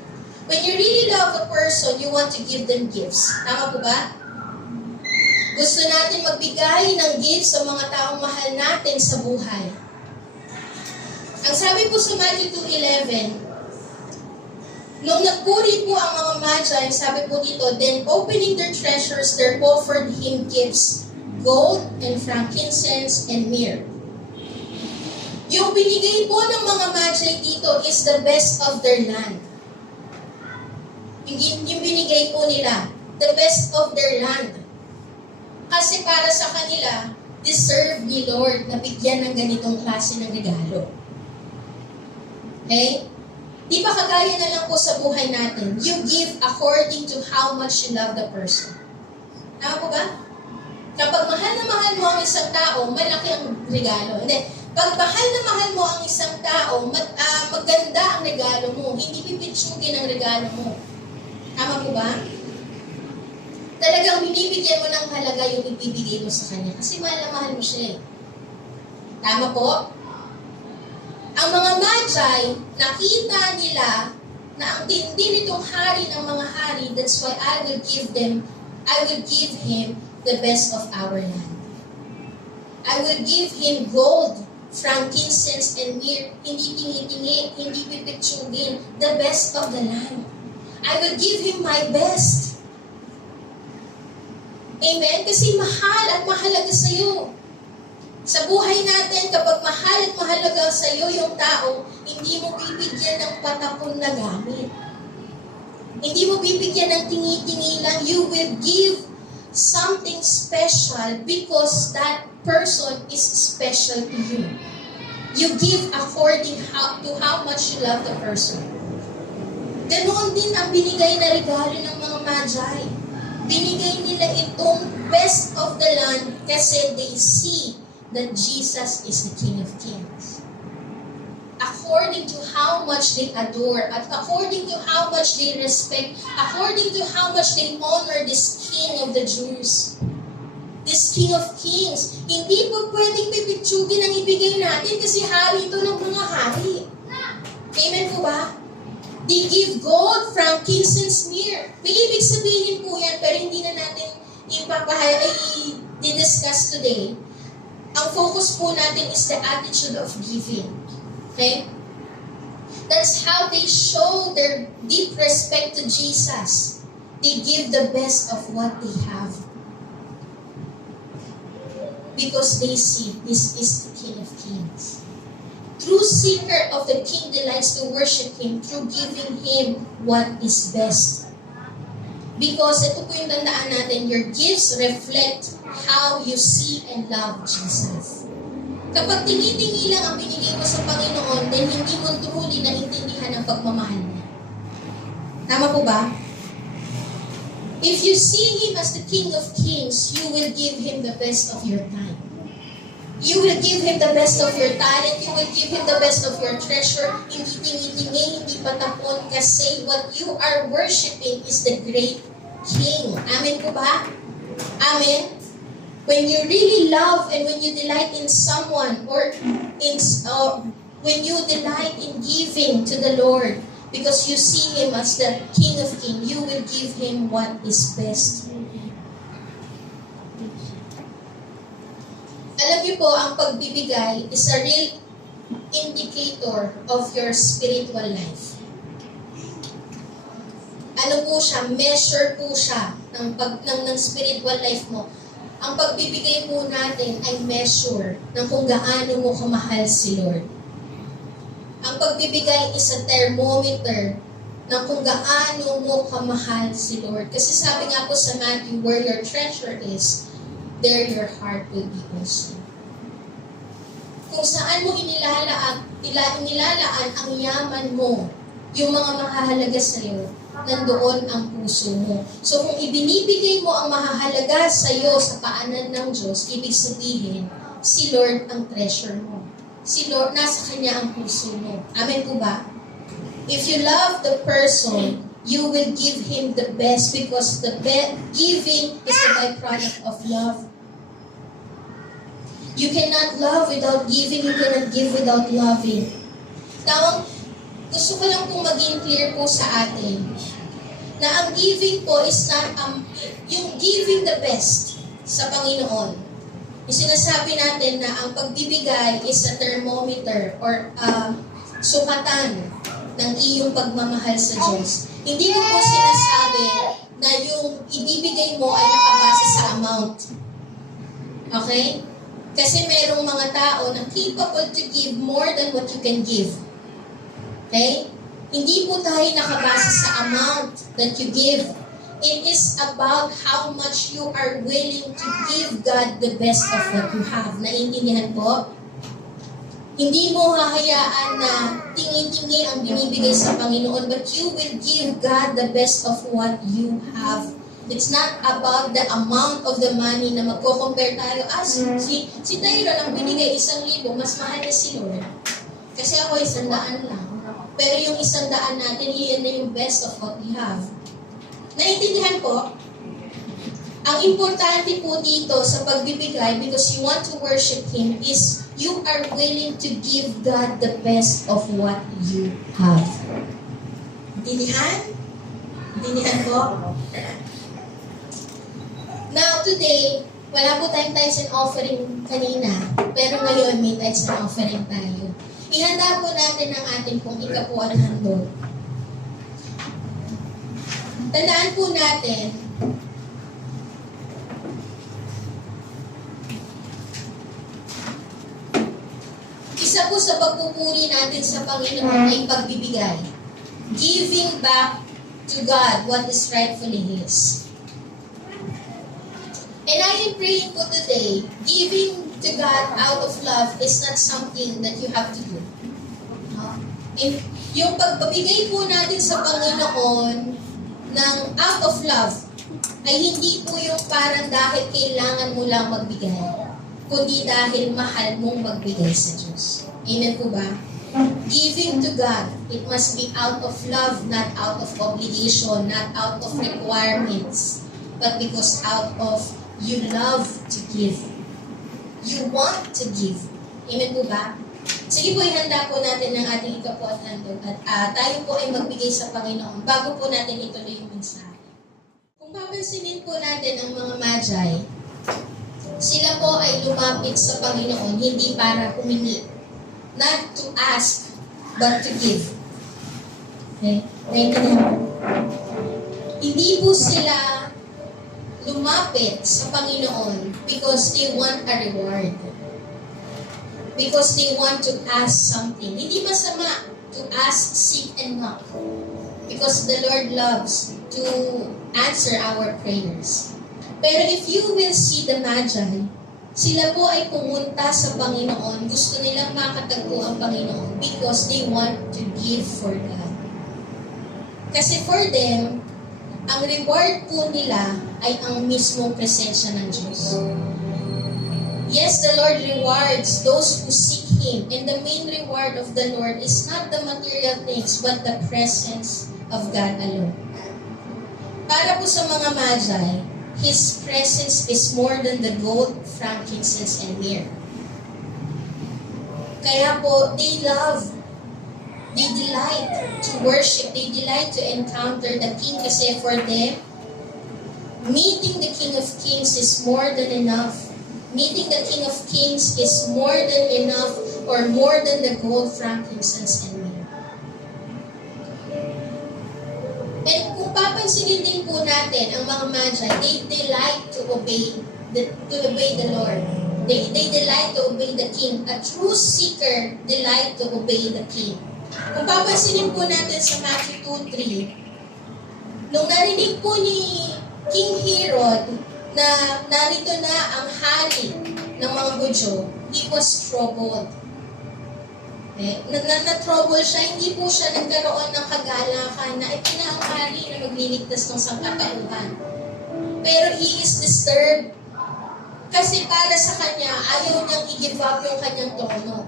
When you really love a person, you want to give them gifts. Tama po ba? Gusto natin magbigay ng gifts sa mga taong mahal natin sa buhay. Ang sabi po sa Matthew 2:11, nung nagpuri po ang mga magi, sabi po dito, then opening their treasures, they offered Him gifts, gold and frankincense and myrrh. Yung binigay po ng mga magi dito is the best of their land. Yung binigay po nila, the best of their land. Kasi para sa kanila, deserve ni Lord na bigyan ng ganitong klase ng regalo. Okay? Di ba kagaya na lang po sa buhay natin, you give according to how much you love the person. Tama po ba? Kapag mahal na mahal mo ang isang tao, malaki ang regalo. Hindi. Pag mahal na mahal mo ang isang tao, maganda ang regalo mo. Hindi pipitsugin ang regalo mo. Tama po ba? Talagang binibigyan mo ng halaga yung ibibigay mo sa kanya. Kasi mahal na mahal mo siya eh. Tama po? Ang mga Magi, nakita nila na ang tindi nitong hari ng mga hari, that's why I will give him the best of our land. I will give him gold, frankincense, and myrrh, hindi tingi-tingi, hindi pipitsugin, the best of the land. I will give him my best. Amen? Kasi mahal at mahalaga sa iyo. Sa buhay natin, kapag mahal at mahalaga sa iyo yung tao, hindi mo bibigyan ng patapon na gamit. Hindi mo bibigyan ng tingi-tingi lang. You will give something special because that person is special to you. You give according to how much you love the person. Ganoon din ang binigay na regalo ng mga Magi. Binigay nila itong best of the land kasi they see that Jesus is the King of Kings. According to how much they adore, at according to how much they respect, according to how much they honor this King of the Jews, this King of Kings. Hindi po pwedeng pipitsugin ang ibigay natin kasi hari ito ng mga hari. Amen po ba? They give gold, frankincense, myrrh. May ibig sabihin po yan, pero hindi na natin i-discuss today. Ang focus po natin is the attitude of giving. Okay? That's how they show their deep respect to Jesus. They give the best of what they have. Because they see this is the King of Kings. True seeker of the King delights to worship Him through giving Him what is best. Because ito po yung tandaan natin, your gifts reflect how you see and love Jesus. Kapag tingi-tingi lang ang binigay mo sa Panginoon, then hindi mo truly naintindihan ang pagmamahal niya. Tama po ba? If you see Him as the King of Kings, you will give Him the best of your time. You will give Him the best of your talent. You will give Him the best of your treasure. Hindi tingi-tingi, hindi patapon kasi what you are worshiping is the great King. Amen po ba? Amen? When you really love and when you delight in someone or when you delight in giving to the Lord because you see Him as the King of Kings, you will give Him what is best. Alam niyo po, ang pagbibigay is a real indicator of your spiritual life. Ano po siya? Measure po siya ng spiritual life mo. Ang pagbibigay po natin ay measure ng kung gaano mo kamahal si Lord. Ang pagbibigay is a thermometer ng kung gaano mo kamahal si Lord. Kasi sabi nga po sa Matthew, where your treasure is, there your heart will be also. Kung saan mo inilalaan ang yaman mo, yung mga mahahalaga sa iyo, nandoon ang puso mo. So kung ibinibigay mo ang mahahalaga sa iyo sa paanan ng Diyos, ibig sabihin, si Lord ang treasure mo. Si Lord, nasa Kanya ang puso mo. Amen po ba? If you love the person, you will give him the best because the giving is a byproduct of love. You cannot love without giving. You cannot give without loving. Now, gusto ko lang pong maging clear po sa atin na ang giving po is not yung giving the best sa Panginoon. Yung sinasabi natin na ang pagbibigay is a thermometer or sukatan ng iyong pagmamahal sa Diyos. Hindi ko po sinasabi na yung ibibigay mo ay nakabase sa amount. Okay? Kasi merong mga tao na capable to give more than what you can give. Okay? Hindi po tayo nakabase sa amount that you give. It is about how much you are willing to give God the best of what you have. Naiintindihan po? Hindi mo hahayaan na tingi-tingi ang binibigay sa Panginoon, but you will give God the best of what you have. It's not about the amount of the money na magko-compare tayo. Si Tyron ang binigay 1,000, mas mahal na si Lord. Kasi ako 100 lang. Pero yung 100 natin, iyan na yung best of what we have. Naintindihan po? Ang importante po dito sa pagbibigay, because you want to worship Him, is you are willing to give God the best of what you have. Dinihan? Dinihan po? Now, today, wala po tayong tithes and offering kanina, pero ngayon may tithes and offering tayo. Ihanda po natin ang ating pong ikapuan handog. Tandaan po natin, isa po sa pagpupuri natin sa Panginoon ay pagbibigay. Giving back to God what is rightfully His. And I am praying po today, giving to God out of love is not something that you have to do. No? And yung pagbibigay po natin sa Panginoon ng out of love ay hindi po yung parang dahil kailangan mo lang magbigay, kundi dahil mahal mong magbigay sa Diyos. Amen po ba? Giving to God, it must be out of love, not out of obligation, not out of requirements, but because out of you love to give. You want to give. Amen po ba? Sige po, ihanda po natin ang ating ikapuan handog at tayo po ay magbigay sa Panginoon bago po natin ituloy yung mensahe. Kung papansinin po natin ang mga magi, sila po ay lumapit sa Panginoon hindi para humingi. Not to ask, but to give. Okay? Naintindihan mo? Hindi po sila lumapit sa Panginoon because they want a reward. Because they want to ask something. Hindi masama to ask, seek, and knock. Because the Lord loves to answer our prayers. Pero if you will see the Magi, sila po ay pumunta sa Panginoon. Gusto nilang makatagpo ang Panginoon because they want to give for God. Kasi for them, ang reward po nila ay ang mismong presensya ng Diyos. Yes, the Lord rewards those who seek Him. And the main reward of the Lord is not the material things, but the presence of God alone. Para po sa mga Magi, His presence is more than the gold, frankincense, and myrrh. Kaya po, they love, they delight to worship, they delight to encounter the King kasi for them, meeting the King of Kings is more than enough. Meeting the King of Kings is more than enough or more than the gold, frankincense, and myrrh. And kung papansinin din po natin ang mga Magi, they delight to obey the Lord. They delight to obey the King. A true seeker delight to obey the King. Kung papansinin po natin sa Matthew 2:3, nung narinig po ni King Herod na narito na ang hari ng mga Hudyo, he was troubled. Na-trouble siya, hindi po siya nagkaroon ng kagalakan na ito na ang hari na magliligtas ng sangkatauhan. Pero he is disturbed kasi para sa kanya, ayaw niyang i-give up yung kanyang trono.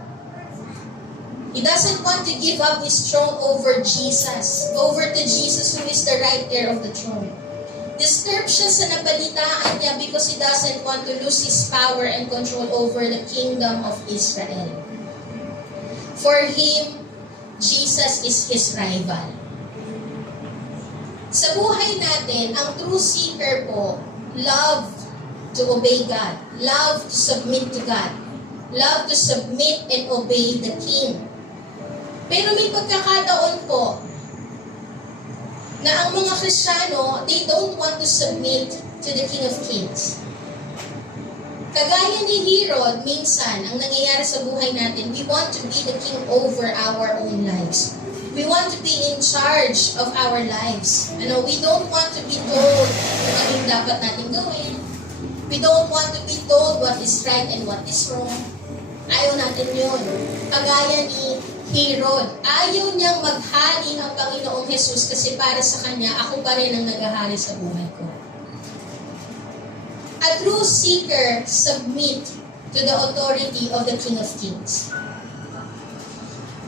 He doesn't want to give up his throne over Jesus, over to Jesus who is the right heir of the throne. Disturbed siya sa nabalitaan niya because he doesn't want to lose his power and control over the kingdom of Israel. For him, Jesus is his rival. Sa buhay natin, ang true seeker po, love to obey God, love to submit to God, love to submit and obey the King. Pero may pagkakataon po na ang mga Kristiyano, they don't want to submit to the King of Kings. Kagaya ni Herod, minsan, ang nangyayari sa buhay natin, we want to be the king over our own lives. We want to be in charge of our lives. We don't want to be told kung anong dapat natin gawin. We don't want to be told what is right and what is wrong. Ayaw natin yun. Kagaya ni Herod, ayaw niyang maghari ang Panginoong Jesus kasi para sa kanya, ako pa rin ang naghahari sa buhay ko. A true seeker submit to the authority of the King of Kings.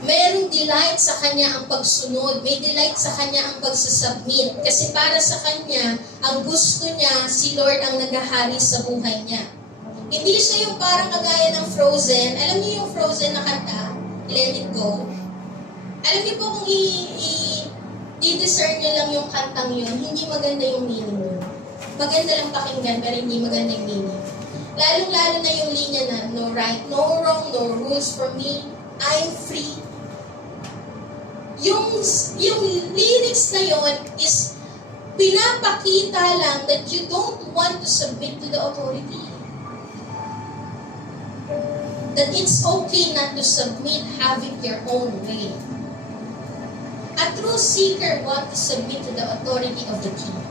Merong delight sa kanya ang pagsunod. May delight sa kanya ang pagsasubmit. Kasi para sa kanya, ang gusto niya, si Lord ang naghahari sa buhay niya. Hindi siya yung parang kagaya ng Frozen. Alam niyo yung Frozen na kanta, Let It Go? Alam niyo po kung i-discern niyo lang yung kantang yun, hindi maganda yung meaning yun. Maganda lang pakinggan, pero hindi maganda yung meaning. Lalong-lalo na yung linya na, no right, no wrong, no rules for me, I'm free. Yung lyrics na yun is pinapakita lang that you don't want to submit to the authority. That it's okay not to submit, have it your own way. A true seeker wants to submit to the authority of the king.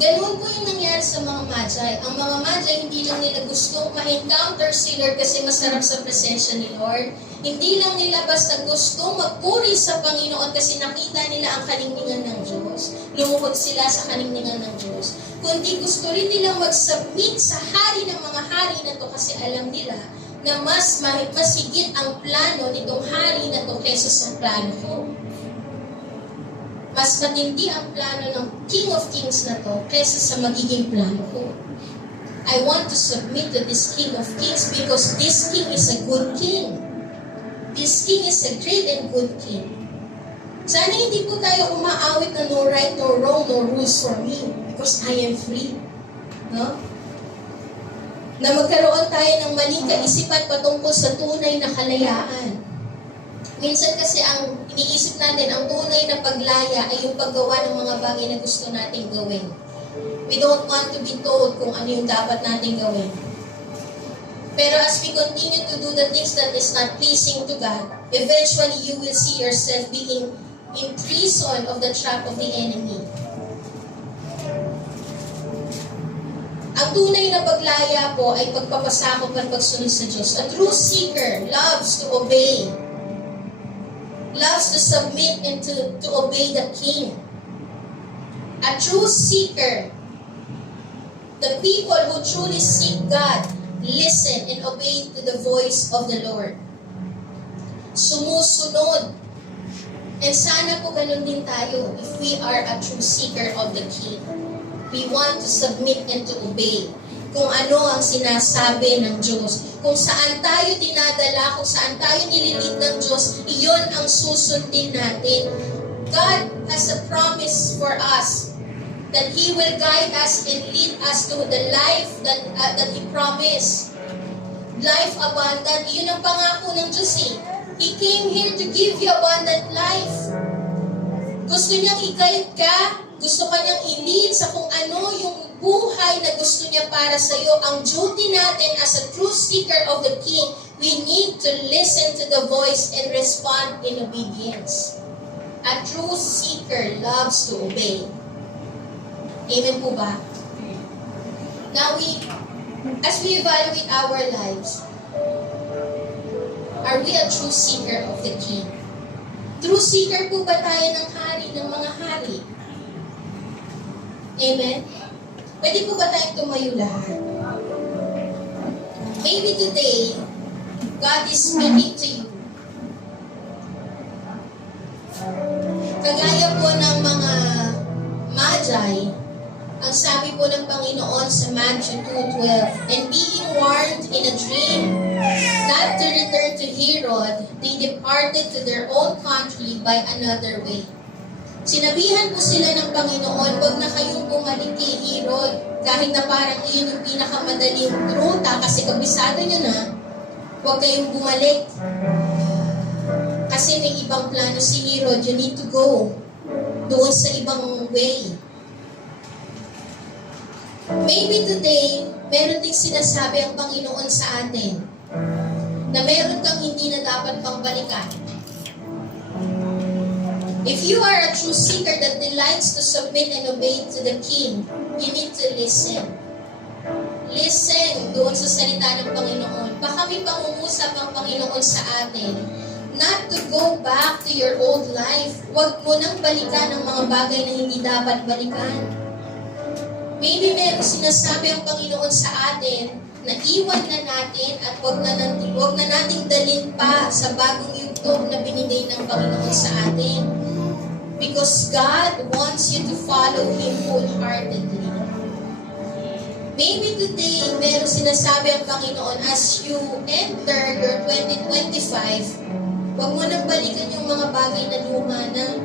Ganun po yung nangyari sa mga Magi. Ang mga Magi, hindi lang nila gustong ma-encounter si Lord kasi masarap sa presensya ni Lord. Hindi lang nila basta gustong magpuri sa Panginoon kasi nakita nila ang kaningningan ng Diyos. Lumuhod sila sa kaningningan ng Diyos. Kundi gusto rin nilang mag-submit sa hari ng mga hari na to kasi alam nila na mas masigit ang plano nitong hari na to kaysa sa plano ko. Mas matindi ang plano ng King of Kings na to kaysa sa magiging plano ko. I want to submit to this King of Kings because this King is a good King. This King is a great and good King. Sana hindi po tayo umaawit na no right, no wrong, no rules for me because I am free. No? Na magkaroon tayo ng maling kaisipan patungkol sa tunay na kalayaan. Minsan kasi ang iniisip natin, ang tunay na paglaya ay yung paggawa ng mga bagay na gusto nating gawin. We don't want to be told kung ano yung dapat nating gawin. Pero as we continue to do the things that is not pleasing to God, eventually you will see yourself being in prison of the trap of the enemy. Ang tunay na paglaya po ay pagpapasakop at pagsunod sa Diyos. A true seeker loves to obey. Loves to submit and to obey the King. A true seeker, the people who truly seek God, listen and obey to the voice of the Lord. Sumusunod. And sana po ganun din tayo if we are a true seeker of the King. We want to submit and to obey kung ano ang sinasabi ng Diyos. Kung saan tayo dinadala, kung saan tayo nililid ng Diyos, iyon ang susundin natin. God has a promise for us that He will guide us and lead us to the life that He promised. Life abundant. Iyon ang pangako ng Diyos eh. He came here to give you abundant life. Gusto niyang i-guide ka, gusto kanyang i-lead sa kung ano yung buhay na gusto niya para sa iyo. Ang duty natin as a true seeker of the King, we need to listen to the voice and respond in obedience. A true seeker loves to obey. Amen po ba? Now as we evaluate our lives, are we a true seeker of the King? True seeker po ba tayo ng hari, ng mga hari? Amen? Pwede po ba tayong tumayo lahat? Maybe today, God is speaking to you. Kagaya po ng mga Magi, ang sabi po ng Panginoon sa Matthew 2:12, and being warned in a dream not to return to Herod, they departed to their own country by another way. Sinabihan po sila ng Panginoon, wag na kayong bumalik kay Herod, kahit na parang iyon yung pinakamadaling ruta kasi kabisado nyo na, wag kayong bumalik. Kasi may ibang plano si Herod, you need to go doon sa ibang way. Maybe today, meron ding sinasabi ang Panginoon sa atin na meron kang hindi na dapat pang balikan. If you are a true seeker that delights to submit and obey to the King, you need to listen. Listen doon sa salita ng Panginoon. Baka may pangungusap ang Panginoon sa atin not to go back to your old life. Huwag mo nang balikan ang mga bagay na hindi dapat balikan. Maybe meron sinasabi ang Panginoon sa atin na iwan na natin at huwag na nating dalhin pa sa bagong yugto na binigay ng Panginoon sa atin. Because God wants you to follow Him wholeheartedly. Maybe today, meron sinasabi ang Panginoon as you enter your 2025, huwag mo nang balikan yung mga bagay na luma na.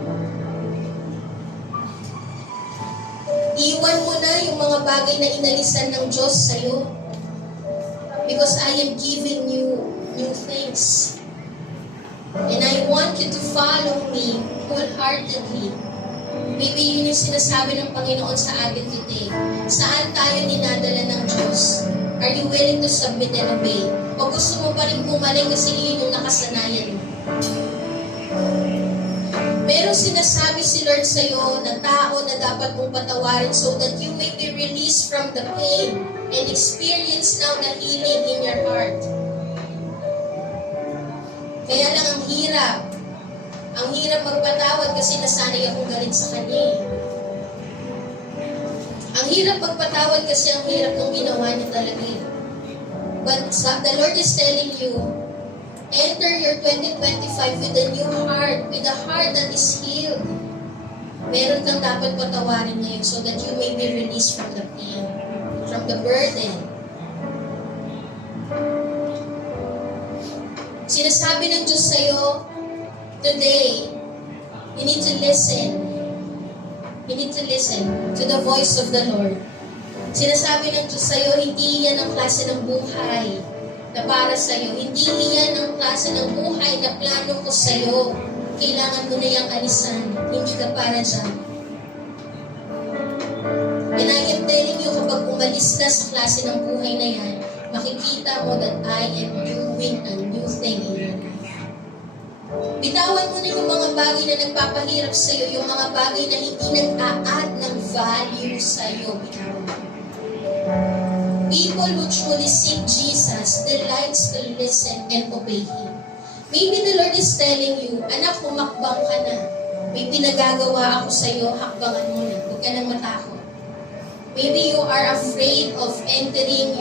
Iwan mo na yung mga bagay na inalisan ng Diyos sa'yo. Because I am giving you new things. And I want you to follow me wholeheartedly. Maybe yun yung sinasabi ng Panginoon sa atin today. Saan tayo dinadala ng Diyos? Are you willing to submit and obey? O gusto mo pa rin pumaling kasi yun yung nakasanayan mo? Merong sinasabi si Lord sa'yo na tao na dapat mong patawarin so that you may be released from the pain and experience now the healing in your heart. Kaya lang ang hirap. Ang hirap magpatawad kasi nasanay akong galit sa Kanya. Ang hirap magpatawad kasi ang hirap ng ginawa niya talaga. But the Lord is telling you, enter your 2025 with a new heart, with a heart that is healed. Meron kang dapat patawarin ngayon so that you may be released from the pain, from the burden. Sinasabi ng Diyos sa'yo, today, you need to listen. You need to listen to the voice of the Lord. Sinasabi ng Diyos sa'yo, hindi yan ang klase ng buhay na para sa'yo. Hindi iyan ang klase ng buhay na plano ko sa'yo. Kailangan mo na yung alisan. Hindi ka para dyan. And I am telling you, kapag umalis na sa klase ng buhay na yan, makikita mo that I am doing a new thing in your life. Bitawan mo na yung mga bagay na nagpapahirap sa'yo, yung mga bagay na hindi nag-a-add ng value sa'yo. Bitawan mo. People who truly seek Jesus delights to listen and obey Him. Maybe the Lord is telling you, anak, humakbang ka na. May pinagagawa ako sa iyo, hakbangan mo na. Huwag ka nang matakot. Maybe you are afraid of entering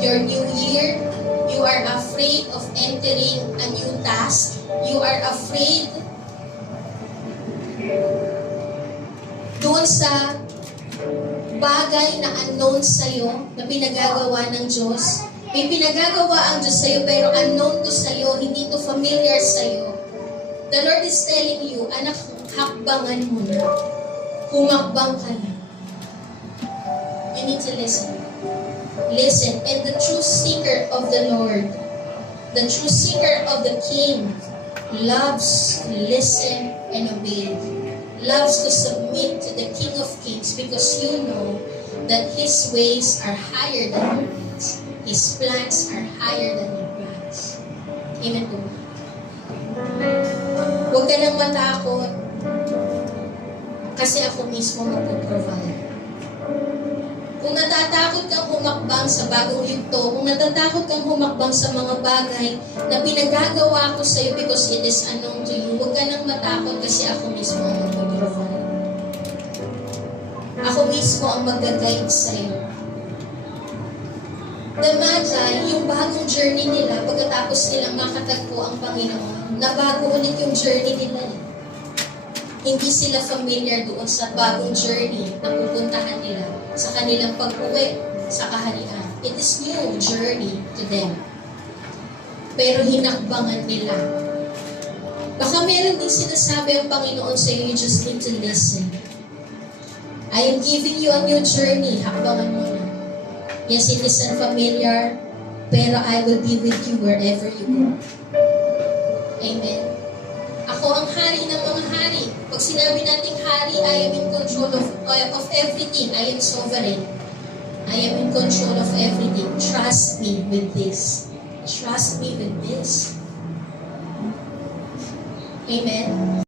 your new year. You are afraid of entering a new task. You are afraid doon sa bagay na unknown sa'yo, na pinagagawa ng Diyos. May pinagagawa ang Diyos sa'yo, pero unknown to sa'yo, hindi to familiar sa'yo. The Lord is telling you, anak, hakbangan mo na. Humakbang ka na. You need to listen. Listen. And the true seeker of the Lord, the true seeker of the King, loves to listen and obey. Loves to submit to the King of Kings because you know that His ways are higher than your ways. His plans are higher than your plans. Amen po. Huwag ka nang matakot kasi ako mismo magpo-provide. Kung natatakot kang humakbang sa bagong yugto, kung natatakot kang humakbang sa mga bagay na pinagagawa ko sa iyo because it is unknown to you, huwag ka nang matakot kasi ako mismo ang magpo-provide. Ako mismo ang mag-guide sa iyo. The Magi, yung bagong journey nila, pagkatapos nilang makatagpo ang Panginoon, nabago ulit yung journey nila. Hindi sila familiar doon sa bagong journey na pupuntahan nila sa kanilang pag-uwi sa kaharian. It is new journey to them. Pero hinakbangan nila. Baka meron din sinasabi ang Panginoon sa iyo, you just need to listen. I am giving you a new journey. Hakbangan mo na. Yes, it is unfamiliar, pero I will be with you wherever you go. Amen. Ako ang hari ng mga hari. Pag sinabi nating hari, I am in control of everything. I am sovereign. I am in control of everything. Trust me with this. Trust me with this. Amen.